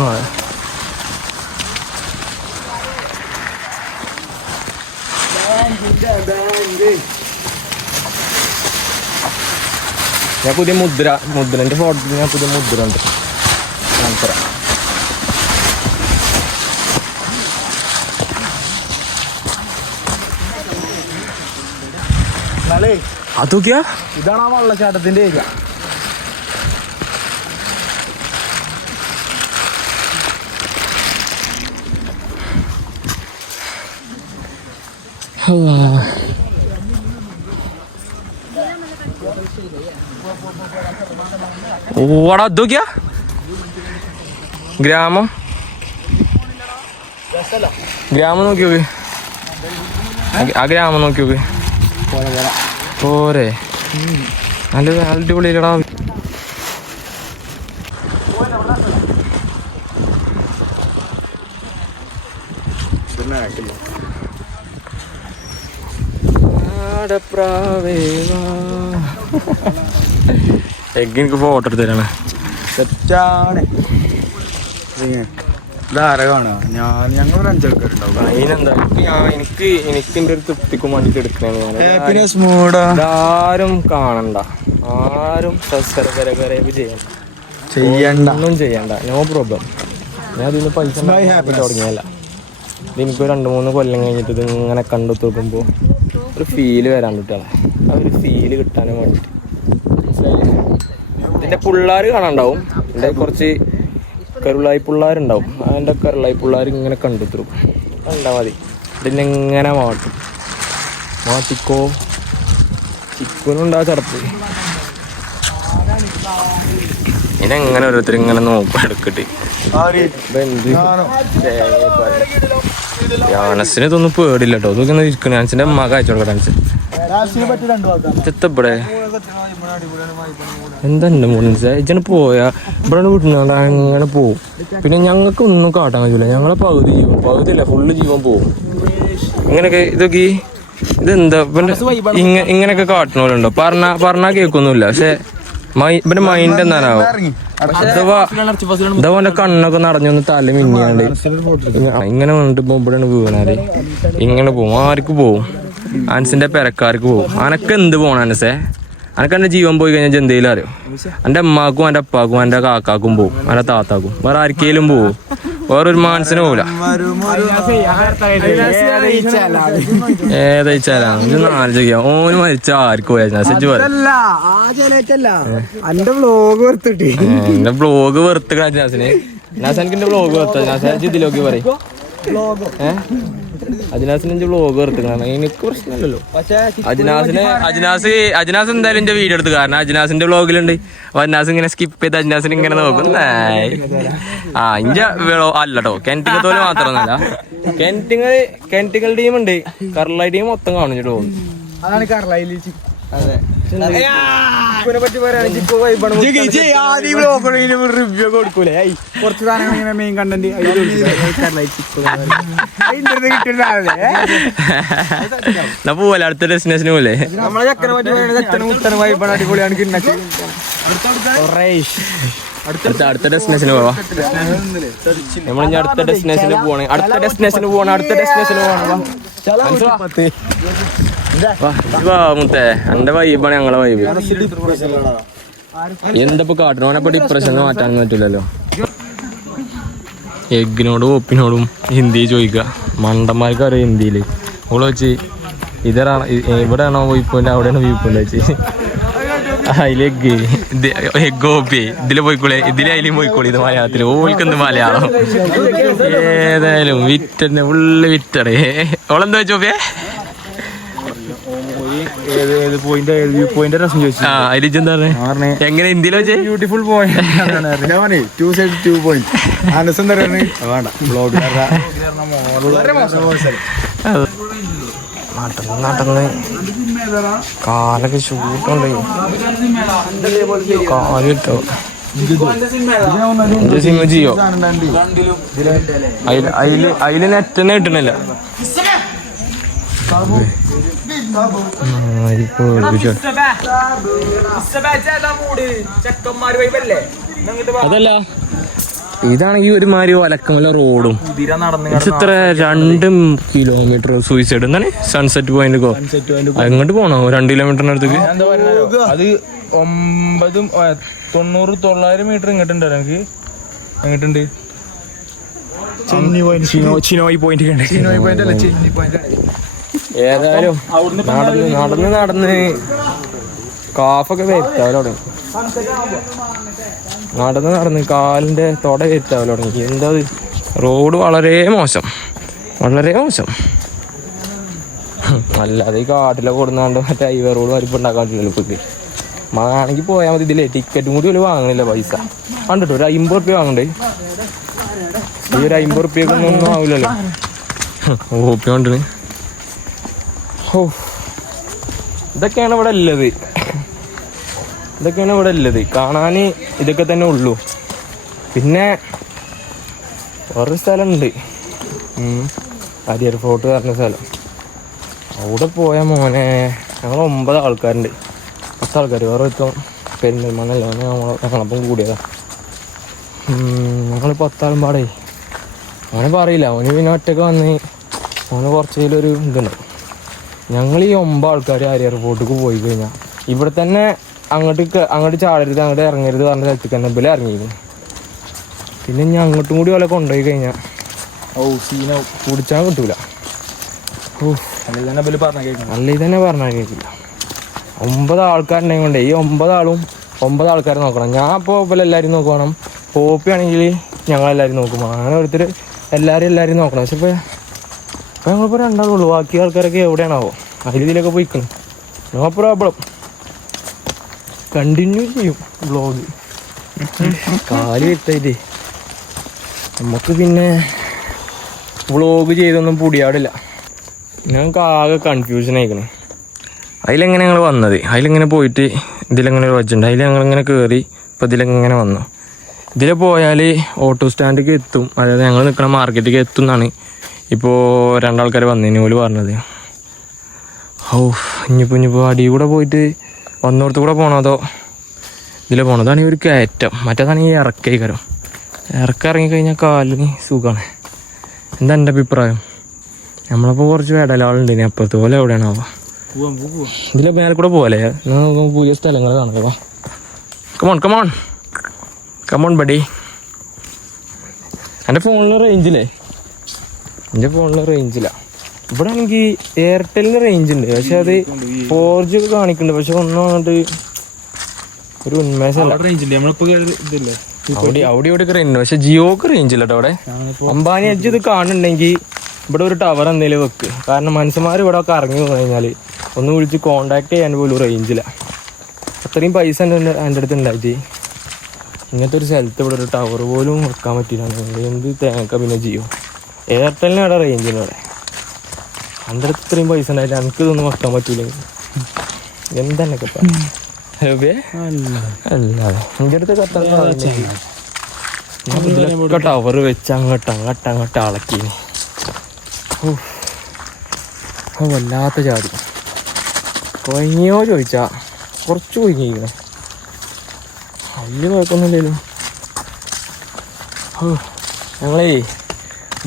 ഞാൻ പുതിയ മുദ്രന്റെ ഫോട്ടോ ഞാൻ പുതിയ മുദ്ര ഉണ്ട് അതൊക്കെയാ ഇതാണ് ആ വെള്ളച്ചാട്ടത്തിന്റെ ഏരിയ ഓടാ അതൊക്കെയാ ഗ്രാമം നോക്കി നോക്ക് ആ ഗ്രാമം നോക്കി നോക്ക് പോരെ നല്ല അടിപൊളിയിലടാ എനിക്ക് ഫോട്ടോ എടുത്ത് തരാണ് സെറ്റാണ് ധാര കാണുക ഞങ്ങൾ അഞ്ചാൾക്കാരുണ്ടാവും അതിനെന്താ എനിക്ക് എന്റെ ഒരു തൃപ്തിക്കും വേണ്ടിട്ട് എടുക്കണേ ആരും കാണണ്ട ആരും ചെയ്യണ്ട ഒന്നും ചെയ്യണ്ട നോ പ്രോബ്ലം ഞാൻ ഇതിന് പൈസ തുടങ്ങിയല്ല ഇതെനിക്ക് 2-3 കൊല്ലം കഴിഞ്ഞിട്ട് ഇത് ഇങ്ങനെ കണ്ടു നോക്കുമ്പോൾ ഒരു ഫീല് വരാൻ കിട്ടുകയാണ് ആ ഒരു ഫീല് കിട്ടാനും വേണ്ടിട്ട് ഇതിന്റെ പിള്ളേർ കാണാണ്ടാവും ഇതിന്റെ കുറച്ച് കരുളായി പിള്ളേരുണ്ടാവും അതിൻ്റെ കരുളായി പിള്ളേർ ഇങ്ങനെ കണ്ടെത്തും കണ്ടാൽ മതി ഇതിനെ ഇങ്ങനെ മാട്ടിക്കോ ചിക്കനുണ്ടാ ചടപ്പ് ഇതിനെങ്ങനെ ഓരോരുത്തർ ഇങ്ങനെ നോക്കും എടുക്കട്ടെ യാനസിന് ഇതൊന്നും പേടില്ല കേട്ടോ ഇതൊക്കെ ഇരിക്കണം യാനസിന്റെ അമ്മ കാഴ്ച കൊടുക്കാം ചെത്തപ്പടെ എന്താ ഇജന് പോയാ ഇവിടെ വിട്ടുന്ന അങ്ങനെ പോവും പിന്നെ ഞങ്ങൾക്ക് ഒന്നും കാട്ടാൻ കഴിയൂല ഞങ്ങളെ പകുതിയില്ല ഫുള്ള് ജീവൻ പോവും ഇങ്ങനെയൊക്കെ ഇതൊക്കെ ഇതെന്താ ഇങ്ങനെയൊക്കെ കാട്ടണ പോലെ ഉണ്ടോ പറഞ്ഞാ കേൾക്കൊന്നുമില്ല പക്ഷെ ഇവന്റെ മൈൻഡ് എന്താണാവോ ഇതവന്റെ കണ്ണൊക്കെ നടഞ്ഞൊന്ന് തല മിന്നിയാണ്ട് ഇങ്ങനെ വന്നിട്ട് ഇവിടെയാണ് വീണാല് ഇങ്ങനെ പോവും. ആർക്ക് പോവും? അനസിന്റെ പെരക്കാർക്ക് പോവും. അനക്ക് എന്ത് പോണം അനസേ? അനക്ക് എന്റെ ജീവൻ പോയി കഴിഞ്ഞാൽ എന്തെങ്കിലും അറിയോ? എന്റെ അമ്മാക്കും എന്റെ അപ്പാക്കും എന്റെ കാക്കാക്കും പോവും, എന്റെ താത്താക്കും. വേറെ ആർക്കേലും പോവും, വേറൊരു മനസ്സിന് പോവില്ല. ഏതയച്ചാലാണ് ഇത് ആലോചിക്കാം. ഓന് മരിച്ച ആർക്ക് പോയാ എന്റെ ബ്ലോഗ് വെറുത്ത് നാസിന്. നാസാനിക്ക് എന്റെ ബ്ലോഗ് വെറുത്ത നാസാൻ ഇതിലൊക്കെ പറയും. അജിനാസിന് എന്റെ ബ്ലോഗ് വെറുത്തുകാരണം എനിക്ക് പ്രശ്നമല്ലല്ലോ. അജിനാസ് എന്തായാലും എന്റെ വീഡിയോ എടുത്ത്, കാരണം അജിനാസിന്റെ ബ്ലോഗിലുണ്ട്. അപ്പൊ അജിനാസ് ഇങ്ങനെ സ്കിപ്പ് ചെയ്ത് അജിനാസിന് ഇങ്ങനെ നോക്കും. ഇഞ്ച അല്ലട്ടോ, കെൻറ്റിങ്ങത്തോല് മാത്രമൊന്നുമല്ല, കെൻറ്റിങ്ങൽ ടീം ഉണ്ട്, കർളായി ടീം മൊത്തം കാണിച്ചിട്ട് പോകും. അതാണ് കർളായി. റിവ്യൂ കൊടുക്കൂലേ കുറച്ച് സാധനങ്ങൾ ഇങ്ങനെ മെയിൻ കണ്ടന്റ് പോലെ അടുത്ത ഡെസ്റ്റിനേഷന് പോലെ നമ്മളെ ചക്കനെ പറ്റി അടിപൊളിയാണ്. അടുത്ത ഡെസ്റ്റിനേഷന് പോവാ. നമ്മളിനി അടുത്ത ഡെസ്റ്റിനേഷന് പോവാണ്. മുത്തേ എന്റെ വൈബാണ് ഞങ്ങളെ വൈബ്. എന്തപ്പോ കാട്ടണം? ഓനെപ്പോ ഡിപ്രഷൻ മാറ്റാൻ പറ്റില്ലല്ലോ. എഗ്ഗിനോടും ഒപ്പിനോടും ഹിന്ദി ചോദിക്കുക. മണ്ടന്മാർക്ക് അറിയാം ഹിന്ദിയില്. ഓള് വെച്ച് ഇവിടെയാണോ വ്യൂ പോയിന്റ്, അവിടെയാണോ വ്യൂ പോയിന്റ് വെച്ച് അതില് എഗ് ഓപ്പി ഇതില് പോയിക്കോളെ, ഇതില് അതിലും പോയിക്കോളെ. ഇത് മലയാളത്തില് ഓൾക്കെന്ത് മലയാളം? ഏതായാലും വിറ്റന്നെ ഫുള്ള് വിറ്റടേ. ഓളെന്താ വെച്ചോപ്പിയേ? എങ്ങനെ ഇന്ത്യയിൽ വെച്ചേ? Beautiful point. നടന്ന് കാലൊക്കെ ഷൂട്ടുണ്ട്. കാലിട്ടോ സിം ജിയോ അതില് നെറ്റ് തന്നെ കിട്ടണില്ല. അതല്ല, ഇതാണെങ്കിൽ ഒരുമാതിരി വലക്കമല റോഡും ഇത്ര 2 കിലോമീറ്റർ സൂയിസൈഡ് എന്താണ് സൺസെറ്റ് പോയിന്റ്. അങ്ങോട്ട് പോണോ 2 കിലോമീറ്ററിനടുത്തേക്ക്? അത് 900-900 മീറ്റർ ഇങ്ങോട്ടുണ്ട്. എനിക്ക് എങ്ങോട്ടുണ്ട് ചിനോയ് പോയിന്റ്. ഏതായാലും നടന്ന് കാഫൊക്കെ വരുത്താവല്ലോ തുടങ്ങി. നടന്ന് കാലിന്റെ തൊട വരുത്താവല്ലോ തുടങ്ങി. എന്താ റോഡ് വളരെ മോശം. അല്ലാതെ ഈ കാട്ടിലൊക്കെ കൊടുന്നാണ്ട് മറ്റേ ഹൈവേ റോഡ് വരിപ്പ് ഉണ്ടാക്കാൻ പറ്റില്ലല്ലോ. ഇപ്പൊക്ക് ആണെങ്കിൽ പോയാൽ മതി. ഇതില്ലേ ടിക്കറ്റും കൂടി ഒരു വാങ്ങണില്ല. പൈസ കണ്ടിട്ടോ, ഒരു 50 റുപ്യ വാങ്ങണ്ടേ. ഈ ഒരു 50 റുപ്യക്കൊന്നും ആവില്ലല്ലോ. ഓപ്പി കൊണ്ടിന്. ഇതൊക്കെയാണ് ഇവിടെ ഉള്ളത്. കാണാൻ ഇതൊക്കെ തന്നെ ഉള്ളൂ. പിന്നെ വേറൊരു സ്ഥലമുണ്ട്, അരിയർ ഫോർട്ട് പറഞ്ഞ സ്ഥലം. അവിടെ പോയാൽ മോനെ ഞങ്ങൾ 9 ആൾക്കാരുണ്ട്. 10 ആൾക്കാർ വേറെ ഒരുത്തം പെരുന്തൽമണ്ണല്ല, ഞങ്ങളപ്പം കൂടിയതാ. ഞങ്ങൾ 10 ആളും പാടേ. അവനെ പറയില്ല, അവന് പിന്നെ ഒറ്റക്ക് വന്ന് അവന് കുറച്ചൊരു ഇതുണ്ട്. ഞങ്ങൾ ഈ 9 ആൾക്കാർ അരിയർ ഫോർട്ടിക്ക് പോയി കഴിഞ്ഞാൽ ഇവിടെ തന്നെ അങ്ങോട്ട് ചാടരുത്, അങ്ങോട്ട് ഇറങ്ങരുത് പറഞ്ഞ സ്ഥലത്തേക്ക് തന്നെ ബില ഇറങ്ങിയിരുന്നു. പിന്നെ ഞാൻ അങ്ങോട്ടും കൂടി പോലെ കൊണ്ടുപോയി കഴിഞ്ഞാൽ സീന കുടിച്ചാൽ കിട്ടൂല. നല്ല ഇതന്നെ പറഞ്ഞാൽ കേൾക്കില്ല. 9 ആൾക്കാരുണ്ടെങ്കിൽ കൊണ്ടേ ഈ 9 ആൾക്കാരെ നോക്കണം. ഞാൻ ഇപ്പോൾ പോലെ എല്ലാവരും നോക്കണം. പോപ്പിയാണെങ്കിൽ ഞങ്ങളെല്ലാവരും നോക്കും. അങ്ങനെ ഓരോരുത്തർ എല്ലാവരും നോക്കണം. പക്ഷെ ഇപ്പോൾ ഞങ്ങളിപ്പോൾ 2 ആളുള്ളൂ. ബാക്കി ആൾക്കാരൊക്കെ എവിടെയാണാവോ? അതിലൊക്കെ പോയിക്കണം. നോ പ്രോബ്ലം, കണ്ടിന്യൂ ചെയ്യും വ്ളോഗ്. കാല് വെട്ടായിട്ടേ നമുക്ക് പിന്നെ വ്ളോഗ് ചെയ്തൊന്നും പൊടിയാടില്ല. ഞങ്ങൾക്ക് ആകെ കൺഫ്യൂഷൻ ആയിക്കണേ. അതിലെങ്ങനെ ഞങ്ങൾ വന്നത്, അതിലെങ്ങനെ പോയിട്ട് ഇതിലെങ്ങനെ ഒരു വച്ചുണ്ട്, അതിൽ ഞങ്ങളിങ്ങനെ കയറി ഇപ്പോൾ ഇതിലെങ്ങനെ വന്നു. ഇതിൽ പോയാൽ ഓട്ടോ സ്റ്റാൻഡിലേക്ക് എത്തും, അതായത് ഞങ്ങൾ നിൽക്കുന്ന മാർക്കറ്റിലേക്ക് എത്തും എന്നാണ് ഇപ്പോൾ 2 ആൾക്കാർ വന്നതിന് പോലും പറഞ്ഞത്. ഇനിയിപ്പോൾ അടിയിൽ കൂടെ പോയിട്ട് വന്നോടത്ത് കൂടെ പോകണോ അതോ ഇതിൽ പോകണം. അതാണ് ഈ ഒരു കയറ്റം, മറ്റേതാണ് ഈ ഇറക്കൈക്കരം. ഇറങ്ങിക്കഴിഞ്ഞാൽ കാലിന് സുഖമാണ്. എന്താ എൻ്റെ അഭിപ്രായം? നമ്മളപ്പോൾ കുറച്ച് വേടലാളുണ്ട്, ഇനി അപ്പുറത്ത് പോലെ എവിടെയാണാവാ. ഇതിലെ മേലെ കൂടെ പോലെ പുതിയ സ്ഥലങ്ങൾ കാണുക. Come on buddy. എൻ്റെ ഫോണിൽ റേഞ്ചില്ലേ? എൻ്റെ ഫോണിൽ റേഞ്ചില്ല. ഇവിടെ ആണെങ്കിൽ എയർടെലിന് റേഞ്ച് ഉണ്ട്, പക്ഷെ അത് 4G ഒക്കെ കാണിക്കുന്നുണ്ട്. പക്ഷെ ഒന്നും അങ്ങോട്ട് ഒരു ഉന്മേഷമല്ല. അവിടെ ഇവിടെയൊക്കെ റേഞ്ച് ഉണ്ട്, പക്ഷെ ജിയോക്ക് റേഞ്ച് ഇല്ല കേട്ടോ. അവിടെ അംബാനി എഡ്ജ് ഇത് കാണുന്നുണ്ടെങ്കിൽ ഇവിടെ ഒരു ടവർ എന്തെങ്കിലും വെക്ക്. കാരണം മനുഷ്യന്മാർ ഇവിടെ ഒക്കെ ഇറങ്ങി വന്നു കഴിഞ്ഞാൽ ഒന്ന് വിളിച്ച് കോണ്ടാക്ട് ചെയ്യാൻ പോലും റേഞ്ചില്ല. അത്രയും പൈസ എൻ്റെ അടുത്ത് ഉണ്ടായിട്ട് ഇങ്ങനത്തെ ഒരു സ്ഥലത്ത് ഇവിടെ ഒരു ടവർ പോലും വെക്കാൻ പറ്റില്ല. എന്ത് തേങ്ങ. പിന്നെ ജിയോ, എയർടെലിന് അവിടെ റേഞ്ചിന് അവിടെ. എൻ്റെ അടുത്ത് ഇത്രയും പൈസ ഉണ്ടായിട്ട് എനിക്ക് ഇതൊന്നും വെക്കാൻ പറ്റൂലെങ്കിൽ എന്തെന്നൊക്കെ അല്ലാതെ എൻ്റെ അടുത്ത് ഇതിലൊക്കെ ടവർ വെച്ച് അങ്ങോട്ട് അളക്കി. വല്ലാത്ത ചാടി. കൊഴിഞ്ഞോ ചോദിച്ചാ കുറച്ച് കൊഴിഞ്ഞിരിക്കണേ, വലിയ കുഴപ്പമൊന്നുമില്ലല്ലോ. ഞങ്ങളേ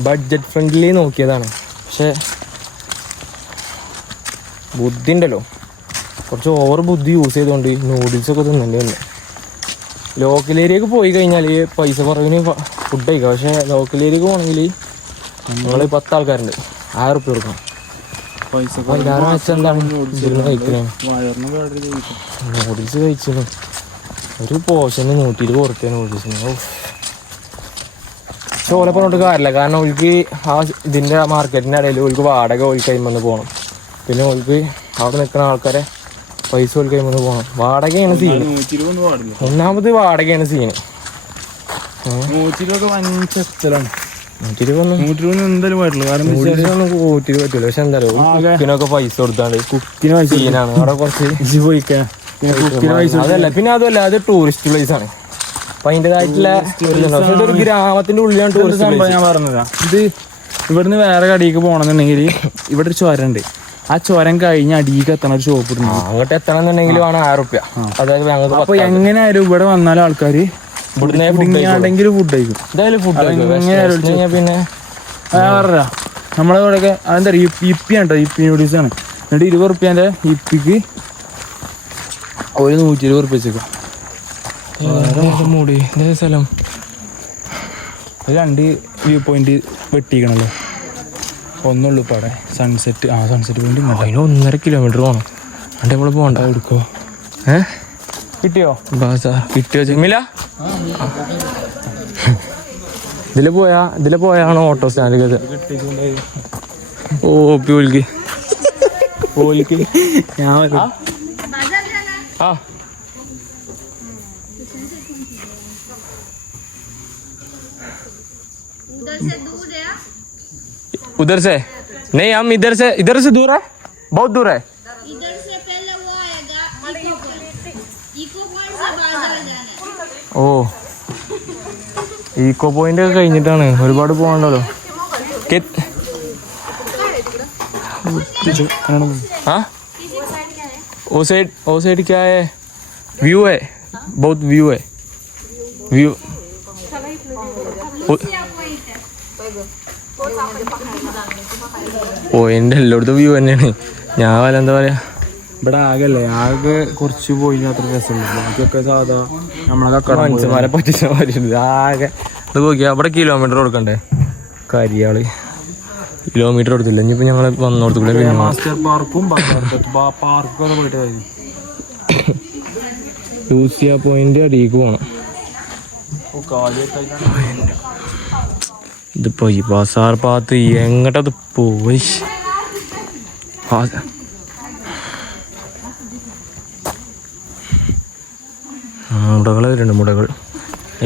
ബഡ്ജറ്റ് ഫ്രണ്ട്ലി നോക്കിയതാണ്, പക്ഷെ ബുദ്ധി ഉണ്ടല്ലോ, കുറച്ച് ഓവർ ബുദ്ധി യൂസ് ചെയ്തുകൊണ്ട് നൂഡിൽസൊക്കെ തിന്നേണ്ടി വന്നു. ലോക്കൽ ഏരിയക്ക് പോയി കഴിഞ്ഞാൽ പൈസ കുറവിന് ഫുഡ് കഴിക്കാം. പക്ഷേ ലോക്കൽ ഏരിയക്ക് പോകണമെങ്കിൽ നിങ്ങൾ 10 ആൾക്കാരുണ്ട്, 1000 റുപ്യ കൊടുക്കണം. എല്ലാവരും വെച്ചെന്താണ് കഴിക്കണേ? നൂഡിൽസ് കഴിച്ചു ഒരു പോർഷന് 120 കൊടുത്തേ നൂഡിൽസിന്. ചോല പറഞ്ഞിട്ട് കാര്യമില്ല, കാരണം ഓൾക്ക് ആ ഇതിൻ്റെ മാർക്കറ്റിൻ്റെ ഇടയിൽ ഓൾക്ക് വാടക ഓൾക്ക് കഴിയുമ്പോൾ പോകണം. പിന്നെ ഓൾക്ക് അവിടെ നിൽക്കുന്ന ആൾക്കാരെ പൈസ ഓൾക്ക് കഴിയുമ്പോൾ പോകണം. വാടകയാണ് സീന്. ഒന്നാമത് വാടകയാണ് സീന്. 120 എന്തായാലും പറ്റില്ല, കാരണം 120 പറ്റില്ല. പക്ഷെ എന്താ പറയുക, കുക്കിനൊക്കെ പൈസ കൊടുത്താണ്ട് കുക്കിന് സീനാണ് അവിടെ കുറച്ച്. അതല്ല, പിന്നെ അതുമല്ല, അത് ടൂറിസ്റ്റ് പ്ലേസ് ആണ്. അപ്പൊ അതിൻ്റെതായിട്ടുള്ള ഒരു ഗ്രാമത്തിന്റെ ഉള്ളിലാണ് ടൂറിസ്റ്റ് പ്ലേസ്. ഞാൻ പറഞ്ഞതാ, ഇത് ഇവിടുന്ന് വേറെ കടയിലേക്ക് പോകണമെന്നുണ്ടെങ്കിൽ ഇവിടെ ഒരു ചുരം ഉണ്ട്. ആ ചുരം കഴിഞ്ഞ് അടിയിലേക്ക് എത്തണ ഒരു ഷോപ്പ് ഇടുന്നു. അങ്ങോട്ട് എത്തണം എന്നുണ്ടെങ്കിൽ വേണം 1000 റുപ്യ. അതായത് അപ്പൊ എങ്ങനെയായാലും ഇവിടെ വന്നാലും ആൾക്കാർ ഇവിടുന്നെങ്കിലും ഫുഡ് കഴിക്കും. എന്തായാലും ഫുഡ് പിന്നെ പറയാ നമ്മളെ ഇവിടെയൊക്കെ അതെന്താ ഇപ്പിയാണ് കേട്ടോ, ഇപ്പി നൂഡിൽസ് ആണ്. എന്നിട്ട് 20 റുപ്യൻ്റെ ഇപ്പിക്ക് ഒരു 120 റുപ്യ വെച്ചേക്കാം. മൂടി സ്ഥലം 2 വ്യൂ പോയിന്റ് വെട്ടിക്കണല്ലോ. ഒന്നുള്ളൂ ഇപ്പം അവിടെ സൺസെറ്റ്. സൺസെറ്റ് പോയിന്റ് അതിന് 1.5 കിലോമീറ്റർ പോകണം. അവിടെ നമ്മൾ പോകണ്ട. എടുക്കോ? കിട്ടിയോ? കിട്ടിയോ ചെമ്മില്ല? ഇതിലെ പോയാണ് ഓട്ടോ സ്റ്റാൻഡിലേക്ക്. ഓൽക്ക് ഞാൻ उधर से नहीं, हम इधर से दूर है, बहुत दूर है. इधर से पहले वो आएगा इको पॉइंट से बाजार जाना. ഓ, ഈക്കോ പോയിന്റ് ഒക്കെ കഴിഞ്ഞിട്ടാണ്, ഒരുപാട് പോകണ്ടല്ലോ. हाँ वो साइड क्या है? व्यू है, बहुत व्यू है. व्यू പോയിന്റ് എല്ലായിടത്തും വ്യൂ തന്നെയാണ്. ഞാൻ വല്ല എന്താ പറയാ, ഇവിടെ ആകെ കുറച്ച് പോയി അത്ര രസമുള്ളൂ. ബാക്കിയൊക്കെ സാധാ നമ്മളെ മനുഷ്യന്മാരെ പറ്റിച്ച മാതിരിയുണ്ട് ആകെ. ഇത് നോക്കിയാൽ അവിടെ കിലോമീറ്റർ കൊടുക്കണ്ടേ? കരിയാള് കിലോമീറ്റർ കൊടുത്തില്ല. ഇനിയിപ്പോൾ ഞങ്ങൾ വന്നോടത്തുകൂടെ മാസ്റ്റർ പാർക്കും പാർക്കൊക്കെ പോയിട്ട് കഴിഞ്ഞു. ലൂസിയ പോയിന്റ് അടിയിലേക്ക് പോകണം. ഇതിപ്പോ ഈ ബസാർ ഭാഗത്ത് എങ്ങട്ടത് പോയി? മുടകൾ വരുന്നുണ്ട്, മുടകൾ.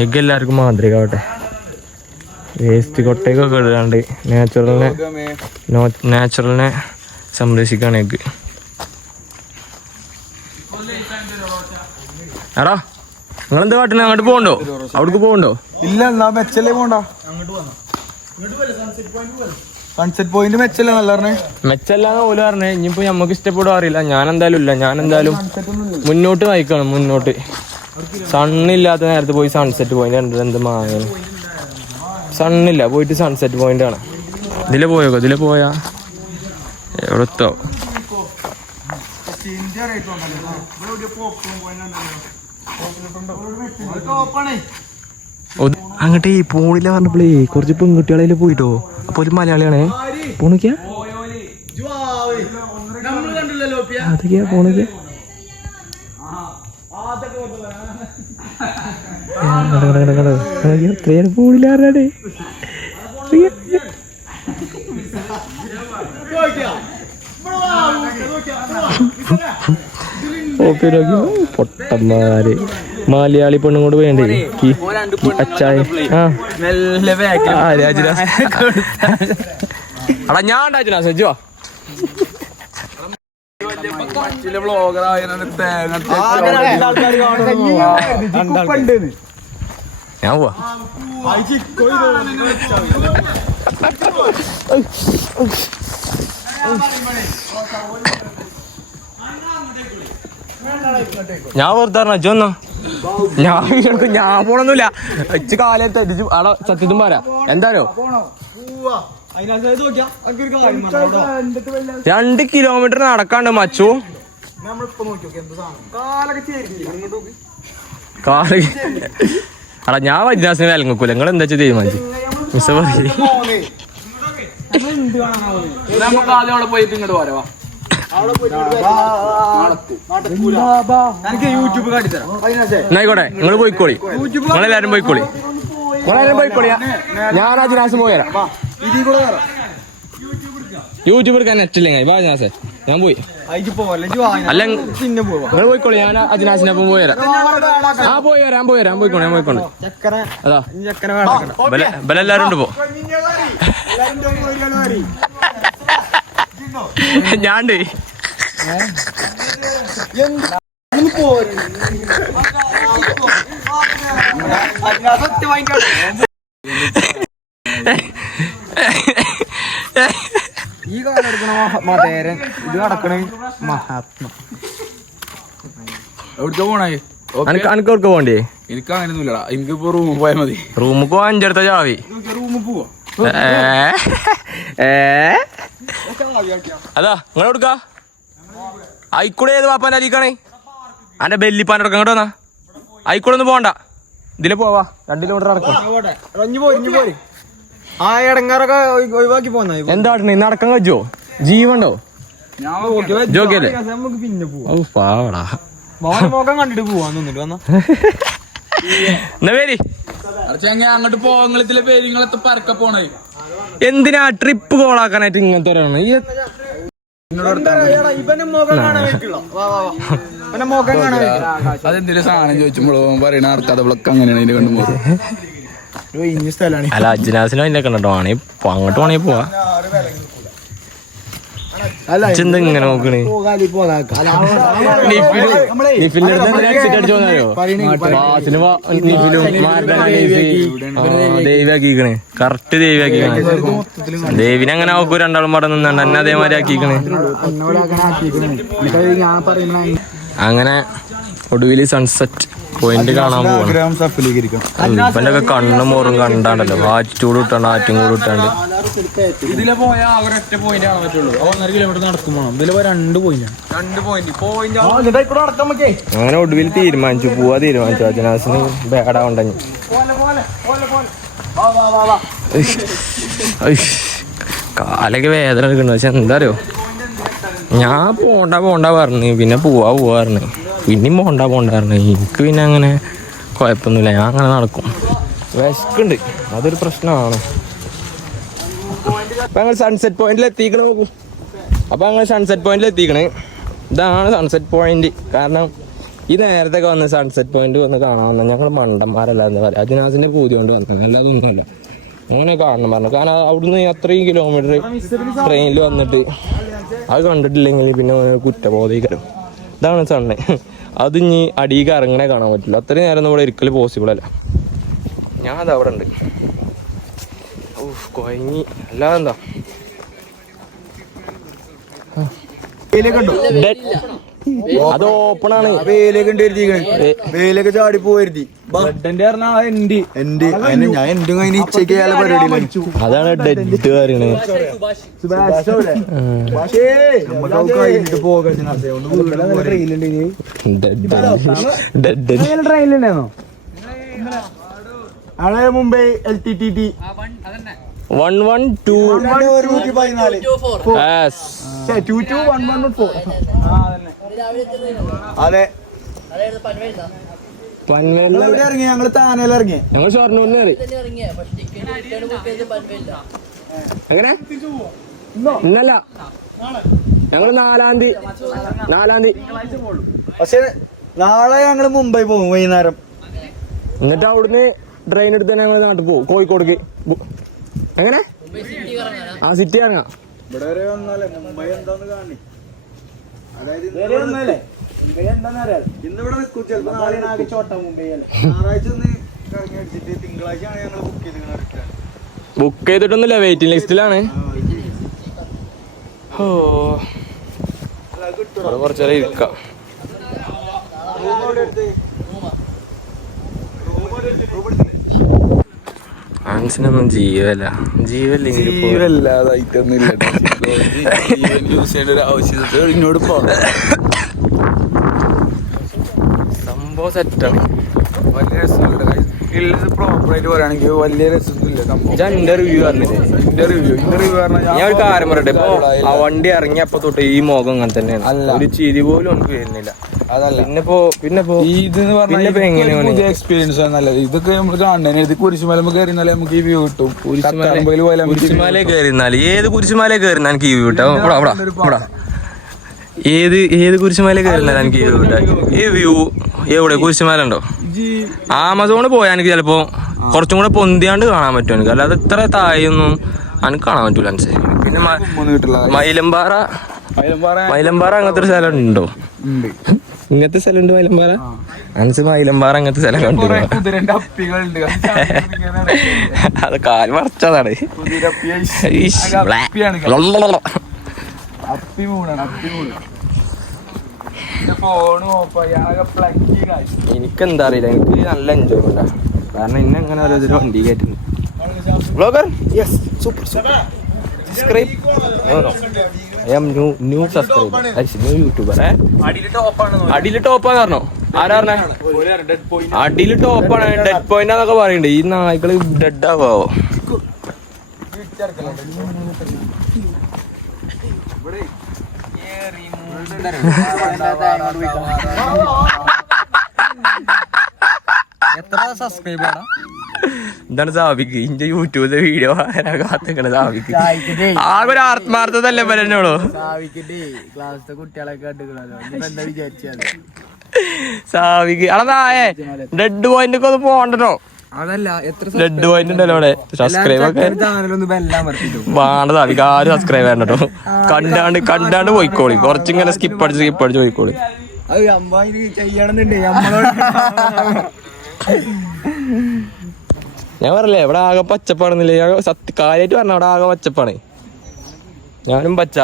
എഗ് എല്ലാവർക്കും മാന്ത്രികമാവട്ടെ. Waste കൊട്ടയൊക്കെ ഇടാണ്ട് നാച്ചുറലിനെ സംരക്ഷിക്കാണ് egg. ആടാ നിങ്ങളെന്താ കാട്ടിന്? അങ്ങോട്ട് പോകണ്ടോ? അവിടേക്ക് പോകണ്ടോ? ഇല്ല, എന്നാ മെച്ചല്ലേ പോണ്ട. സൺസെറ്റ് പോയിന്റ് മെച്ചല്ലേ നല്ല പറഞ്ഞേ? മെച്ചല്ലാന്ന് പോലും പറഞ്ഞേ. ഇനിയിപ്പോ നമുക്ക് ഇഷ്ടപ്പെടുക അറിയില്ല. ഞാൻ എന്തായാലും മുന്നോട്ട് നയിക്കണം. മുന്നോട്ട് സണ്ണില്ലാത്ത നേരത്ത് പോയി സൺസെറ്റ് പോയിന്റ് കണ്ടിട്ട് എന്ത് മാങ്ങ. സണ്ണില്ല, പോയിട്ട് സൺസെറ്റ് പോയിന്റ് ആണ്. ഇതിലെ പോയോ? ഇതിലെ പോയാ എവിടെത്തോ? അങ്ങോട്ട് ഈ പോണില്ല പറഞ്ഞപ്പോളേ കുറച്ച് പെൺകുട്ടികളെ പോയിട്ടോ. അപ്പൊ ഒരു മലയാളിയാണേ. പോണിക്കാ അതൊക്കെയാ പോണിക്കാ. പോണില്ലാറേ പൊട്ടന്മാര്. മലയാളി പെണ്ണുങ്ങോട് വേണ്ടേ അച്ചായ. അടാ ഞാൻ രാജനാ സജ്ജോ ഞാൻ പോവാ. ഞാൻ വെറുതെ അജൊന്നോ ഞാൻ പോണൊന്നുമില്ല. ഇച്ച് കാലത്ത് അടിച്ച് അവിടെ സത്യത്തും പറയാ. എന്താരോ 2 കിലോമീറ്റർ നടക്കാണ്ട് മച്ചു. കാല് അടാ ഞാൻ വജ്രാസിനെ വിലങ്ങൂല. നിങ്ങൾ എന്താ വെച്ചാൽ തീരുമാനിച്ചു മിസ് പറയും. എന്നായിക്കോട്ടെ, നിങ്ങൾ പോയിക്കോളി. നിങ്ങളെല്ലാരും പോയിക്കോളി. ഞാൻ അജിനാസ് പോയരാ. യൂട്യൂബ് എടുക്കാൻ നെറ്റില്ലേ അജിനാസെ? ഞാൻ പോയി. അല്ല നിങ്ങൾ പോയിക്കോളി, ഞാൻ അജിനാസിനൊപ്പം പോയരാ. ആ പോയി വരാം പോയിക്കോളെ. ഞാൻ പോയിക്കോണ്ട് അതാ ബലെല്ലാരും ഉണ്ട്. പോ ഞാണ്ട് ഈ കാലം എടുക്കണ മതേരൻ, ഇത് നടക്കണ മഹാത്മ. എവിടുത്തെ പോണേ? അനക്ക് എവിടെ പോണ്ടേ? എനിക്ക് അങ്ങനെയൊന്നുമില്ലടാ. എനിക്കിപ്പോ റൂമിൽ പോയാൽ മതി. റൂമിൽ പോവാൻ അഞ്ചടുത്ത ചാവി. റൂമിൽ പോവാ. അതാ നിങ്ങൾ എവിടുക്കാ? അയിക്കൂടെ ഏത് വാപ്പാൻ അരിക്കണേ? അന്റെ ബെല്ലിപ്പാൻ എടുക്കാം. കേട്ടോ, അയിക്കൂടെ ഒന്നും പോണ്ട. ഇതില് പോവാ. 2 കിലോമീറ്റർ നടക്കും. എന്താ നടക്കാൻ കഴിച്ചോ? ജീവണ്ടോ? ജോക്കിയല്ലേ? പാവടാ. കണ്ടിട്ട് പോവാന്നില്ല. എന്നാ പേര് അങ്ങോട്ട് പോകങ്ങളത്തിലെ പേര് നിങ്ങളെ പരക്കെ പോണേ. എന്തിനാ ട്രിപ്പ് കോളാക്കാനായിട്ട് ഇങ്ങനത്തെ അതെന്തിനും സാധനം ചോദിച്ചുമ്പോഴോ പറയണ ആർക്കഥകളൊക്കെ അങ്ങനെയാണ് ഇതിന്റെ കണ്ടുപോകും. അല്ല അജ്നാസിനും അതിന്റെ കണ്ടോ ആണേ അങ്ങോട്ട് വേണേ പോവാ. എന്താ ഇങ്ങനെ നോക്കണേ? ദേവിയാക്കിക്കണേ. കറക്റ്റ് ദേവിയാക്കിക്കണേ. ദേവിനെ അങ്ങനെ ആക്കും. 2 ആളും പാടെ നിന്നാണ്ട് എന്നെ അതേമാതിരി ആക്കിക്കണേ. അങ്ങനെ ഒടുവിൽ സൺസെറ്റ് പോയിന്റ് കാണാൻ പോകണം. ഇപ്പൻ്റെ ഒക്കെ കണ്ണും മോറും കണ്ടാണ്ടല്ലോ. ആറ്റൂട് ഇട്ടാണ്ട് ആറ്റും കൂടെ ഇട്ടാണ്ട്. ഇതിലെ പോയാൽ അവരൊറ്റ പോയിന്റ് കാണാൻ പറ്റുള്ളൂ. 1.5 കിലോമീറ്റർ നടക്കും വേണം. ഇതിലെ 2 പോയിന്റ്. അങ്ങനെ ഒടുവിൽ പോവാ തീരുമാനിച്ചു. അജനാസിന് ബേഡാവണ്ടെങ്കിൽ കാലൊക്കെ വേദന എടുക്കണ്ട. പക്ഷെ എന്താ അറിയോ, ഞാൻ പോണ്ട പറഞ്ഞു. പിന്നെ പോവാ പറഞ്ഞു. പിന്നെയും പോണ്ട പറഞ്ഞു. എനിക്ക് പിന്നെ അങ്ങനെ കുഴപ്പമൊന്നുമില്ല. ഞാൻ അങ്ങനെ നടക്കും. വിശക്കുണ്ട്, അതൊരു പ്രശ്നമാണ്. അപ്പൊ ഞങ്ങൾ സൺസെറ്റ് പോയിന്റിൽ എത്തിക്കണ നോക്കൂ. അപ്പൊ ഞങ്ങൾ സൺസെറ്റ് പോയിന്റിൽ എത്തിക്കണേ. ഇതാണ് സൺസെറ്റ് പോയിന്റ്. കാരണം ഈ നേരത്തെ വന്ന് സൺസെറ്റ് പോയിന്റ് വന്ന് കാണാൻ വന്ന ഞങ്ങൾ മണ്ടന്മാരല്ല എന്താ പറയുക. അജിനാസിന്റെ പൂതി കൊണ്ട് വന്നത്, അല്ലാതെ ഒന്നുമല്ല. അങ്ങനെ കാണണം പറഞ്ഞു. കാരണം അവിടുന്ന് അത്രയും കിലോമീറ്റർ ട്രെയിനിൽ വന്നിട്ട് അത് കണ്ടിട്ടില്ലെങ്കിൽ പിന്നെ കുറ്റബോധീകരം. ഇതാണ് സണ്ണെ. അത് ഇനി അടിയിക്ക് ഇറങ്ങണേ കാണാൻ പറ്റില്ല. അത്രയും നേരം ഇവിടെ ഒരിക്കലും പോസിബിൾ അല്ല. ഞാനത് അവിടെ ഉണ്ട്. കൊയങ്ങി അല്ലാതെ എന്താ അത് ഓപ്പൺ ആണ്. വേലൊക്കെ ഉണ്ട്, വേലൊക്കെ ചാടി പോയിരുത്തി. ഞാൻ എന്തും കഴിഞ്ഞ് ഇച്ചയ്ക്ക് പരിപാടി. അതാണ് ഡെഡ് പറയണേ. മുംബൈ LTTT 112 അതെ. ഇറങ്ങി ഞങ്ങള് താനേല ഇറങ്ങി. ഞങ്ങൾ ഷൊർണൂരിൽ കയറി. എങ്ങനെ ഇന്നല്ല, ഞങ്ങള് 4-ാം തീയതി. പക്ഷെ നാളെ ഞങ്ങള് മുംബൈ പോകും വൈകുന്നേരം. എന്നിട്ട് അവിടുന്ന് ട്രെയിൻ എടുത്ത് തന്നെ ഞങ്ങൾ നാട്ടിൽ പോകും, കോഴിക്കോടേക്ക്. എങ്ങനെ ആ സിറ്റി ഇറങ്ങാം. ഇവിടെ വരെ വന്നാലേ മുംബൈ എന്താന്ന് കാണി. അതായത് ഇന്നിവിടെ നിൽക്കും. ചിലപ്പോ നാളെ ചോട്ട മുംബൈ അല്ലേ. ഞായറാഴ്ച ഒന്ന് കറങ്ങി അടിച്ചിട്ട് തിങ്കളാഴ്ചയാണ് ഞങ്ങൾ ബുക്ക് ചെയ്ത്. Book ചെയ്തിട്ടൊന്നുമില്ല, waiting ലിസ്റ്റിലാണ്. ഓ കുറച്ചേരം ഇരിക്കാം. ആൻസിനൊന്നും ജീവല്ലെങ്കിൽ യൂസ് ചെയ്യേണ്ട ഒരു ആവശ്യത്തിൽ എന്നോട് സംഭവം സെറ്റാണ്. വലിയ രസമുണ്ട്. പ്രോപ്പറായിട്ട് പറയുകയാണെങ്കിൽ വലിയ രസമൊന്നുമില്ല സംഭവം. ഞാൻ എന്റെ റിവ്യൂ പറഞ്ഞില്ലേ, ഇന്റർവ്യൂ പറഞ്ഞാൽ ഞാൻ ഒരു കാര്യം പറയട്ടെ. ഇപ്പൊ ആ വണ്ടി ഇറങ്ങിയപ്പോ തൊട്ട് ഈ മുഖം അങ്ങനെ തന്നെയാണ്. ഒരു ചിരി പോലും നമുക്ക് വരുന്നില്ല. അതല്ല പിന്നെപ്പോ ഇതെന്ന് പറഞ്ഞാൽ പുതിയ എക്സ്പീരിയൻസ് ആണ് നല്ലത്. ഇതൊക്കെ നമ്മൾ കാണണേ. ഇത് കുരിശുമല കയറിയാലേ നമുക്ക് ഈ വ്യൂ കിട്ടും. കുരിശുമല കയറിന്നാല് ഏത് കുരിശുമല കയറിന്നാ എനിക്ക് ഈ വ്യൂ കിട്ടും. ഏത് കുരിശുമല കയറിന്നാലും എനിക്ക് ഈ വ്യൂ കിട്ടും. ഈ വ്യൂ എവിടെ കുരിശുമല ഉണ്ടോ? ആമസോണ് പോയാൽ എനിക്ക് ചിലപ്പോ കുറച്ചും കൂടെ പൊന്തിയാണ്ട് കാണാൻ പറ്റും എനിക്ക്. അല്ലാതെ ഇത്ര താഴെയൊന്നും എനിക്ക് കാണാൻ പറ്റൂല. അനുസരിച്ച് പിന്നെ മൈലമ്പാറ അങ്ങനത്തെ ഒരു സ്ഥലം ഉണ്ടോ? ഇങ്ങനത്തെ സ്ഥലം ഉണ്ട് മൈലമ്പാറ. അൻസ് മൈലമ്പാറ അങ്ങനത്തെ സ്ഥലം കണ്ടു. അത് കാല് മറച്ചതാണ്. എനിക്കെന്താ അറിയില്ല, എനിക്ക് നല്ല എൻജോയ്മെന്റാ. കാരണം ഇന്നെ അങ്ങനെ ഓരോരുത്തർ വണ്ടി കയറ്റുന്നു. Blogger subscribe. I am new subscriber. New YouTuber. അടിയിൽ ടോപ്പാന്ന് പറഞ്ഞോ? ആരാ പറഞ്ഞേ? അടിയിൽ ടോപ്പാണ്, ഡെഡ് പോയിന്റ് എന്നൊക്കെ പറയുന്നുണ്ട്. ഈ നായ്ക്കള് ഡെഡ് ആവോ? എന്താണ് സാബിക്ക് ഇന്റെ യൂട്യൂബിലെ വീഡിയോ കാത്തിക്കണ സാബിക്ക് ആകെ ഒരു ആത്മാർത്ഥതല്ലേ പറഞ്ഞോളൂ. സാബിക്ക് അതായേ ഡെഡ് പോയിന്റ് ഒക്കെ ഒന്ന് പോകണ്ടോ? ഡെഡ് പോയിന്റ് ഉണ്ടല്ലോ അവിടെ. സബ്സ്ക്രൈബ് ഒക്കെ വേണ്ട സാബിക്ക്, ആരും സബ്സ്ക്രൈബ് വേണ്ടോ. കണ്ടാണ്ട് പോയിക്കോളി. കുറച്ചിങ്ങനെ സ്കിപ്പ് അടിച്ച് പോയിക്കോളി. ഞാൻ പറഞ്ഞില്ലേ ഇവിടെ ആകെ പച്ചപ്പാണെന്നില്ലേ. സത്യ കാര്യമായിട്ട് പറഞ്ഞ അവിടെ ആകെ പച്ചപ്പാണ്. ഞാനും പച്ച,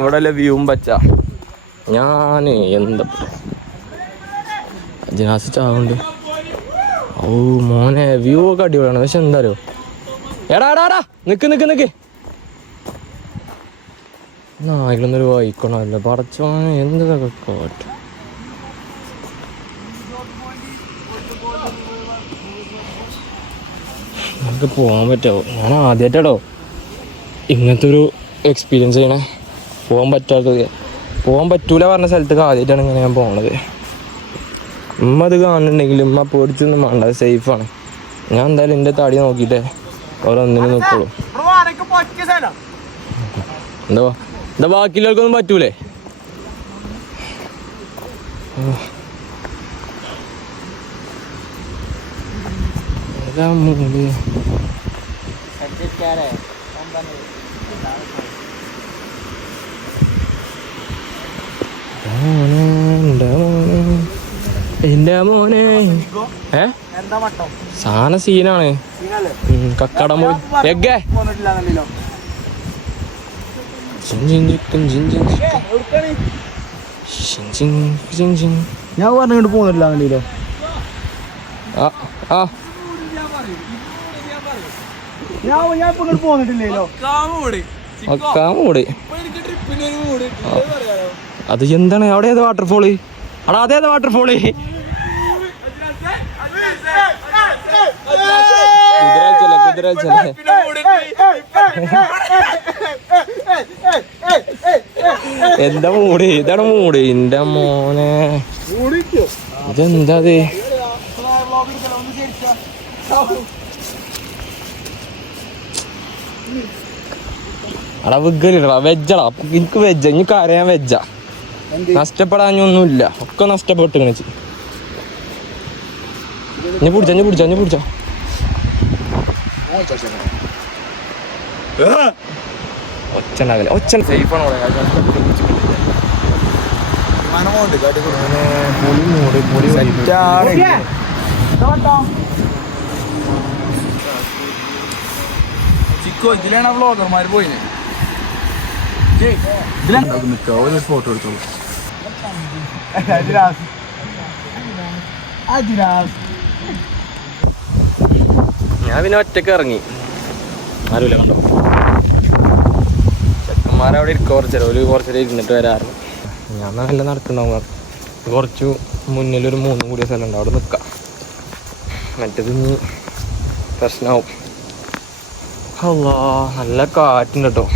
ഇവിടെ വ്യൂവും പച്ച. ഞാന് എന്താ ജിനാസ് ചാവുണ്ട്. ഓ മോനെ വ്യൂ ഒക്കെ അടിപൊളിയാണ്. പക്ഷെ എന്താ അറിയോ, എടാ നിക്ക് നായികളൊന്നൊരു വായിക്കണമല്ലോ. പടച്ചോനെ എന്തൊക്കെ കാട്ടും. നമുക്ക് പോകാൻ പറ്റുമോ? ഞാൻ ആദ്യമായിട്ടാടോ ഇങ്ങനത്തെ ഒരു എക്സ്പീരിയൻസ് ചെയ്യണേ. പോകാൻ പറ്റൂല പറഞ്ഞ സ്ഥലത്തേക്ക് ആദ്യമായിട്ടാണ് ഇങ്ങനെ ഞാൻ പോണത്. ഉമ്മ അത് കാണുന്നുണ്ടെങ്കിൽ ഉമ്മ പേടിച്ചൊന്നും വേണ്ട, അത് സേഫാണ്. ഞാൻ എന്തായാലും എൻ്റെ തടി നോക്കിയിട്ടേ ഓരോന്നിനും നോക്കുള്ളൂ. എന്താ ബാക്കിയുള്ളവർക്കൊന്നും പറ്റൂലേ? എന്റെ മോനെ സാധന സീനാണ്. കക്കടം പോയി എഗ്ഗേ ഞാൻ പറഞ്ഞിട്ട് പോകുന്നില്ല അങ്ങനെയല്ലോ. ഞാൻ ഇപ്പൊ ഇങ്ങോട്ട് പോന്നിട്ടില്ലല്ലോ. അത് എന്താണ് അവിടെ ഏത് വാട്ടർഫോള്? അവിടെ അതേത് വാട്ടർഫോള്? എന്താ മൂട്? ഇതാണ് മൂട്. എന്റെ മോനെ ഇതെന്താ? അടാ വിഗലിടാ വെജ്ജടാ. എനിക്ക് വെജ്ജ, എനിക്ക് അറിയാൻ വെജ്ജ. നഷ്ടപ്പെടാനൊന്നുമില്ല, ഒക്കെ നഷ്ടപ്പെട്ടു. ഇനി പിടിച്ചോ. ഒച്ച ഉണ്ടാകല്ലേ. ഒച്ച സേഫാണ്. ചിക്കോ ഇതിലാണ് വ്ളോഗർമാര് പോയിന്. ഒരു ഫോട്ടോ എടുത്തോളൂ. ഞാൻ പിന്നെ ഒറ്റക്ക് ഇറങ്ങി. ആരുമില്ല, കണ്ടോ? ചെക്കന്മാരവിടെ ഇരിക്കുക. കുറച്ചേരം ഇരുന്നിട്ട് വരാറ്. ഞാൻ നല്ല നടക്കണ്ടാവും. കുറച്ച് മുന്നിലൊരു 3 കൂടിയ സ്ഥലം ഉണ്ട്, അവിടെ നിൽക്കാം. മറ്റേത് ഇനി പ്രശ്നമാവും. അല്ലാ, നല്ല കാറ്റുണ്ട് കേട്ടോ.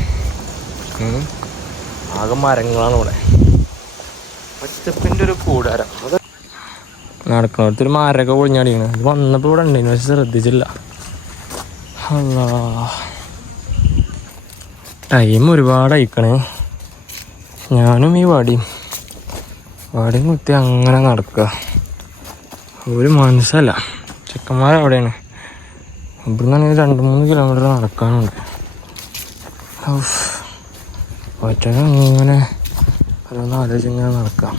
ആകെ മരങ്ങളാണ് ഇവിടെ. ഒറ്റപ്പിൻ്റെ ഒരു കൂടാരം. അത് നടക്കുന്നിടത്തൊരു മരമൊക്കെ പൊളിഞ്ഞടിക്കണ. ഇത് വന്നപ്പോൾ ഇവിടെ ഉണ്ടായിരുന്നു, പക്ഷെ ശ്രദ്ധിച്ചില്ല. അല്ലാ, ടൈം ഒരുപാട് അയക്കണേ. ഞാനും ഈ വടിയും കുത്തി അങ്ങനെ നടക്കുക. ഒരു മനസ്സല്ല. ചെക്കന്മാരവിടെയാണ്. ഇവിടുന്നാണെങ്കിൽ 2-3 കിലോമീറ്റർ നടക്കാനുണ്ട്. ഒറ്റ അങ്ങനെ ഓരോന്ന് ആലോചിച്ചിങ്ങനെ നടക്കാം.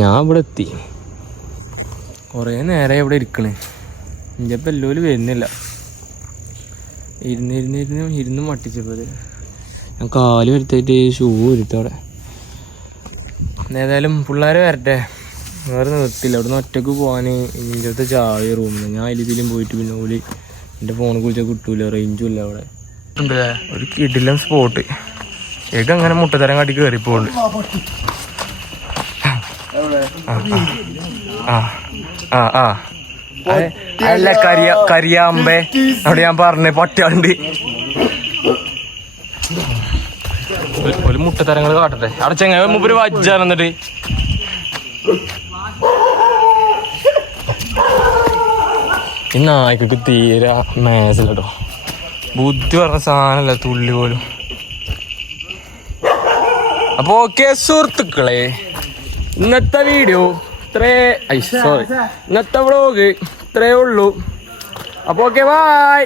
ഞാൻ ഇവിടെ എത്തി. കുറേ നേരം ഇവിടെ ഇരിക്കണേ. എൻ്റെ ഇപ്പം എല്ലാവരും വരുന്നില്ല. ഇരുന്ന് മട്ടിച്ചപ്പോൾ ഞാൻ കാല് വരുത്തായിട്ട് ഷൂ വരുത്തവിടെ. ഏതായാലും പിള്ളേർ വരട്ടെ, വേറെ നിർത്തില്ല. അവിടെ നിന്ന് ഒറ്റക്ക് പോകാൻ എൻ്റെ അടുത്ത് ചായ റൂമിൽ. ഞാൻ ഇതിലും പോയിട്ട് പിന്നെ ഓല് എൻ്റെ ഫോണിൽ കുറിച്ചാൽ കിട്ടൂല, റേഞ്ചും ഇല്ല അവിടെ. ഒരു കിടിലൻ സ്പോട്ട്. ഏക അങ്ങനെ മുട്ടത്തരം കാട്ടി കയറിപ്പോണ്ട്. അല്ല കരിയാമ്പേ അവിടെ ഞാൻ പറഞ്ഞ പട്ടിയാണ്ട്. ഒരു മുട്ടത്തരങ്ങൾ കാട്ടട്ടെ. അവിടെ ചെങ്ങ മുമ്പ് വജ്ജാണ്. എന്നിട്ട് ഈ നായ്ക്കൊക്കെ തീരെ മേസില്ല കേട്ടോ. ബുദ്ധി പറഞ്ഞ സാധനമല്ല തുള്ളി പോലും. അപ്പൊ ഓക്കെ സുഹൃത്തുക്കളെ, ഇന്നത്തെ വീഡിയോ ഇന്നത്തെ വ്ളോഗ് ഇത്രേ ഉള്ളൂ. അപ്പൊ ഓക്കെ, ബൈ.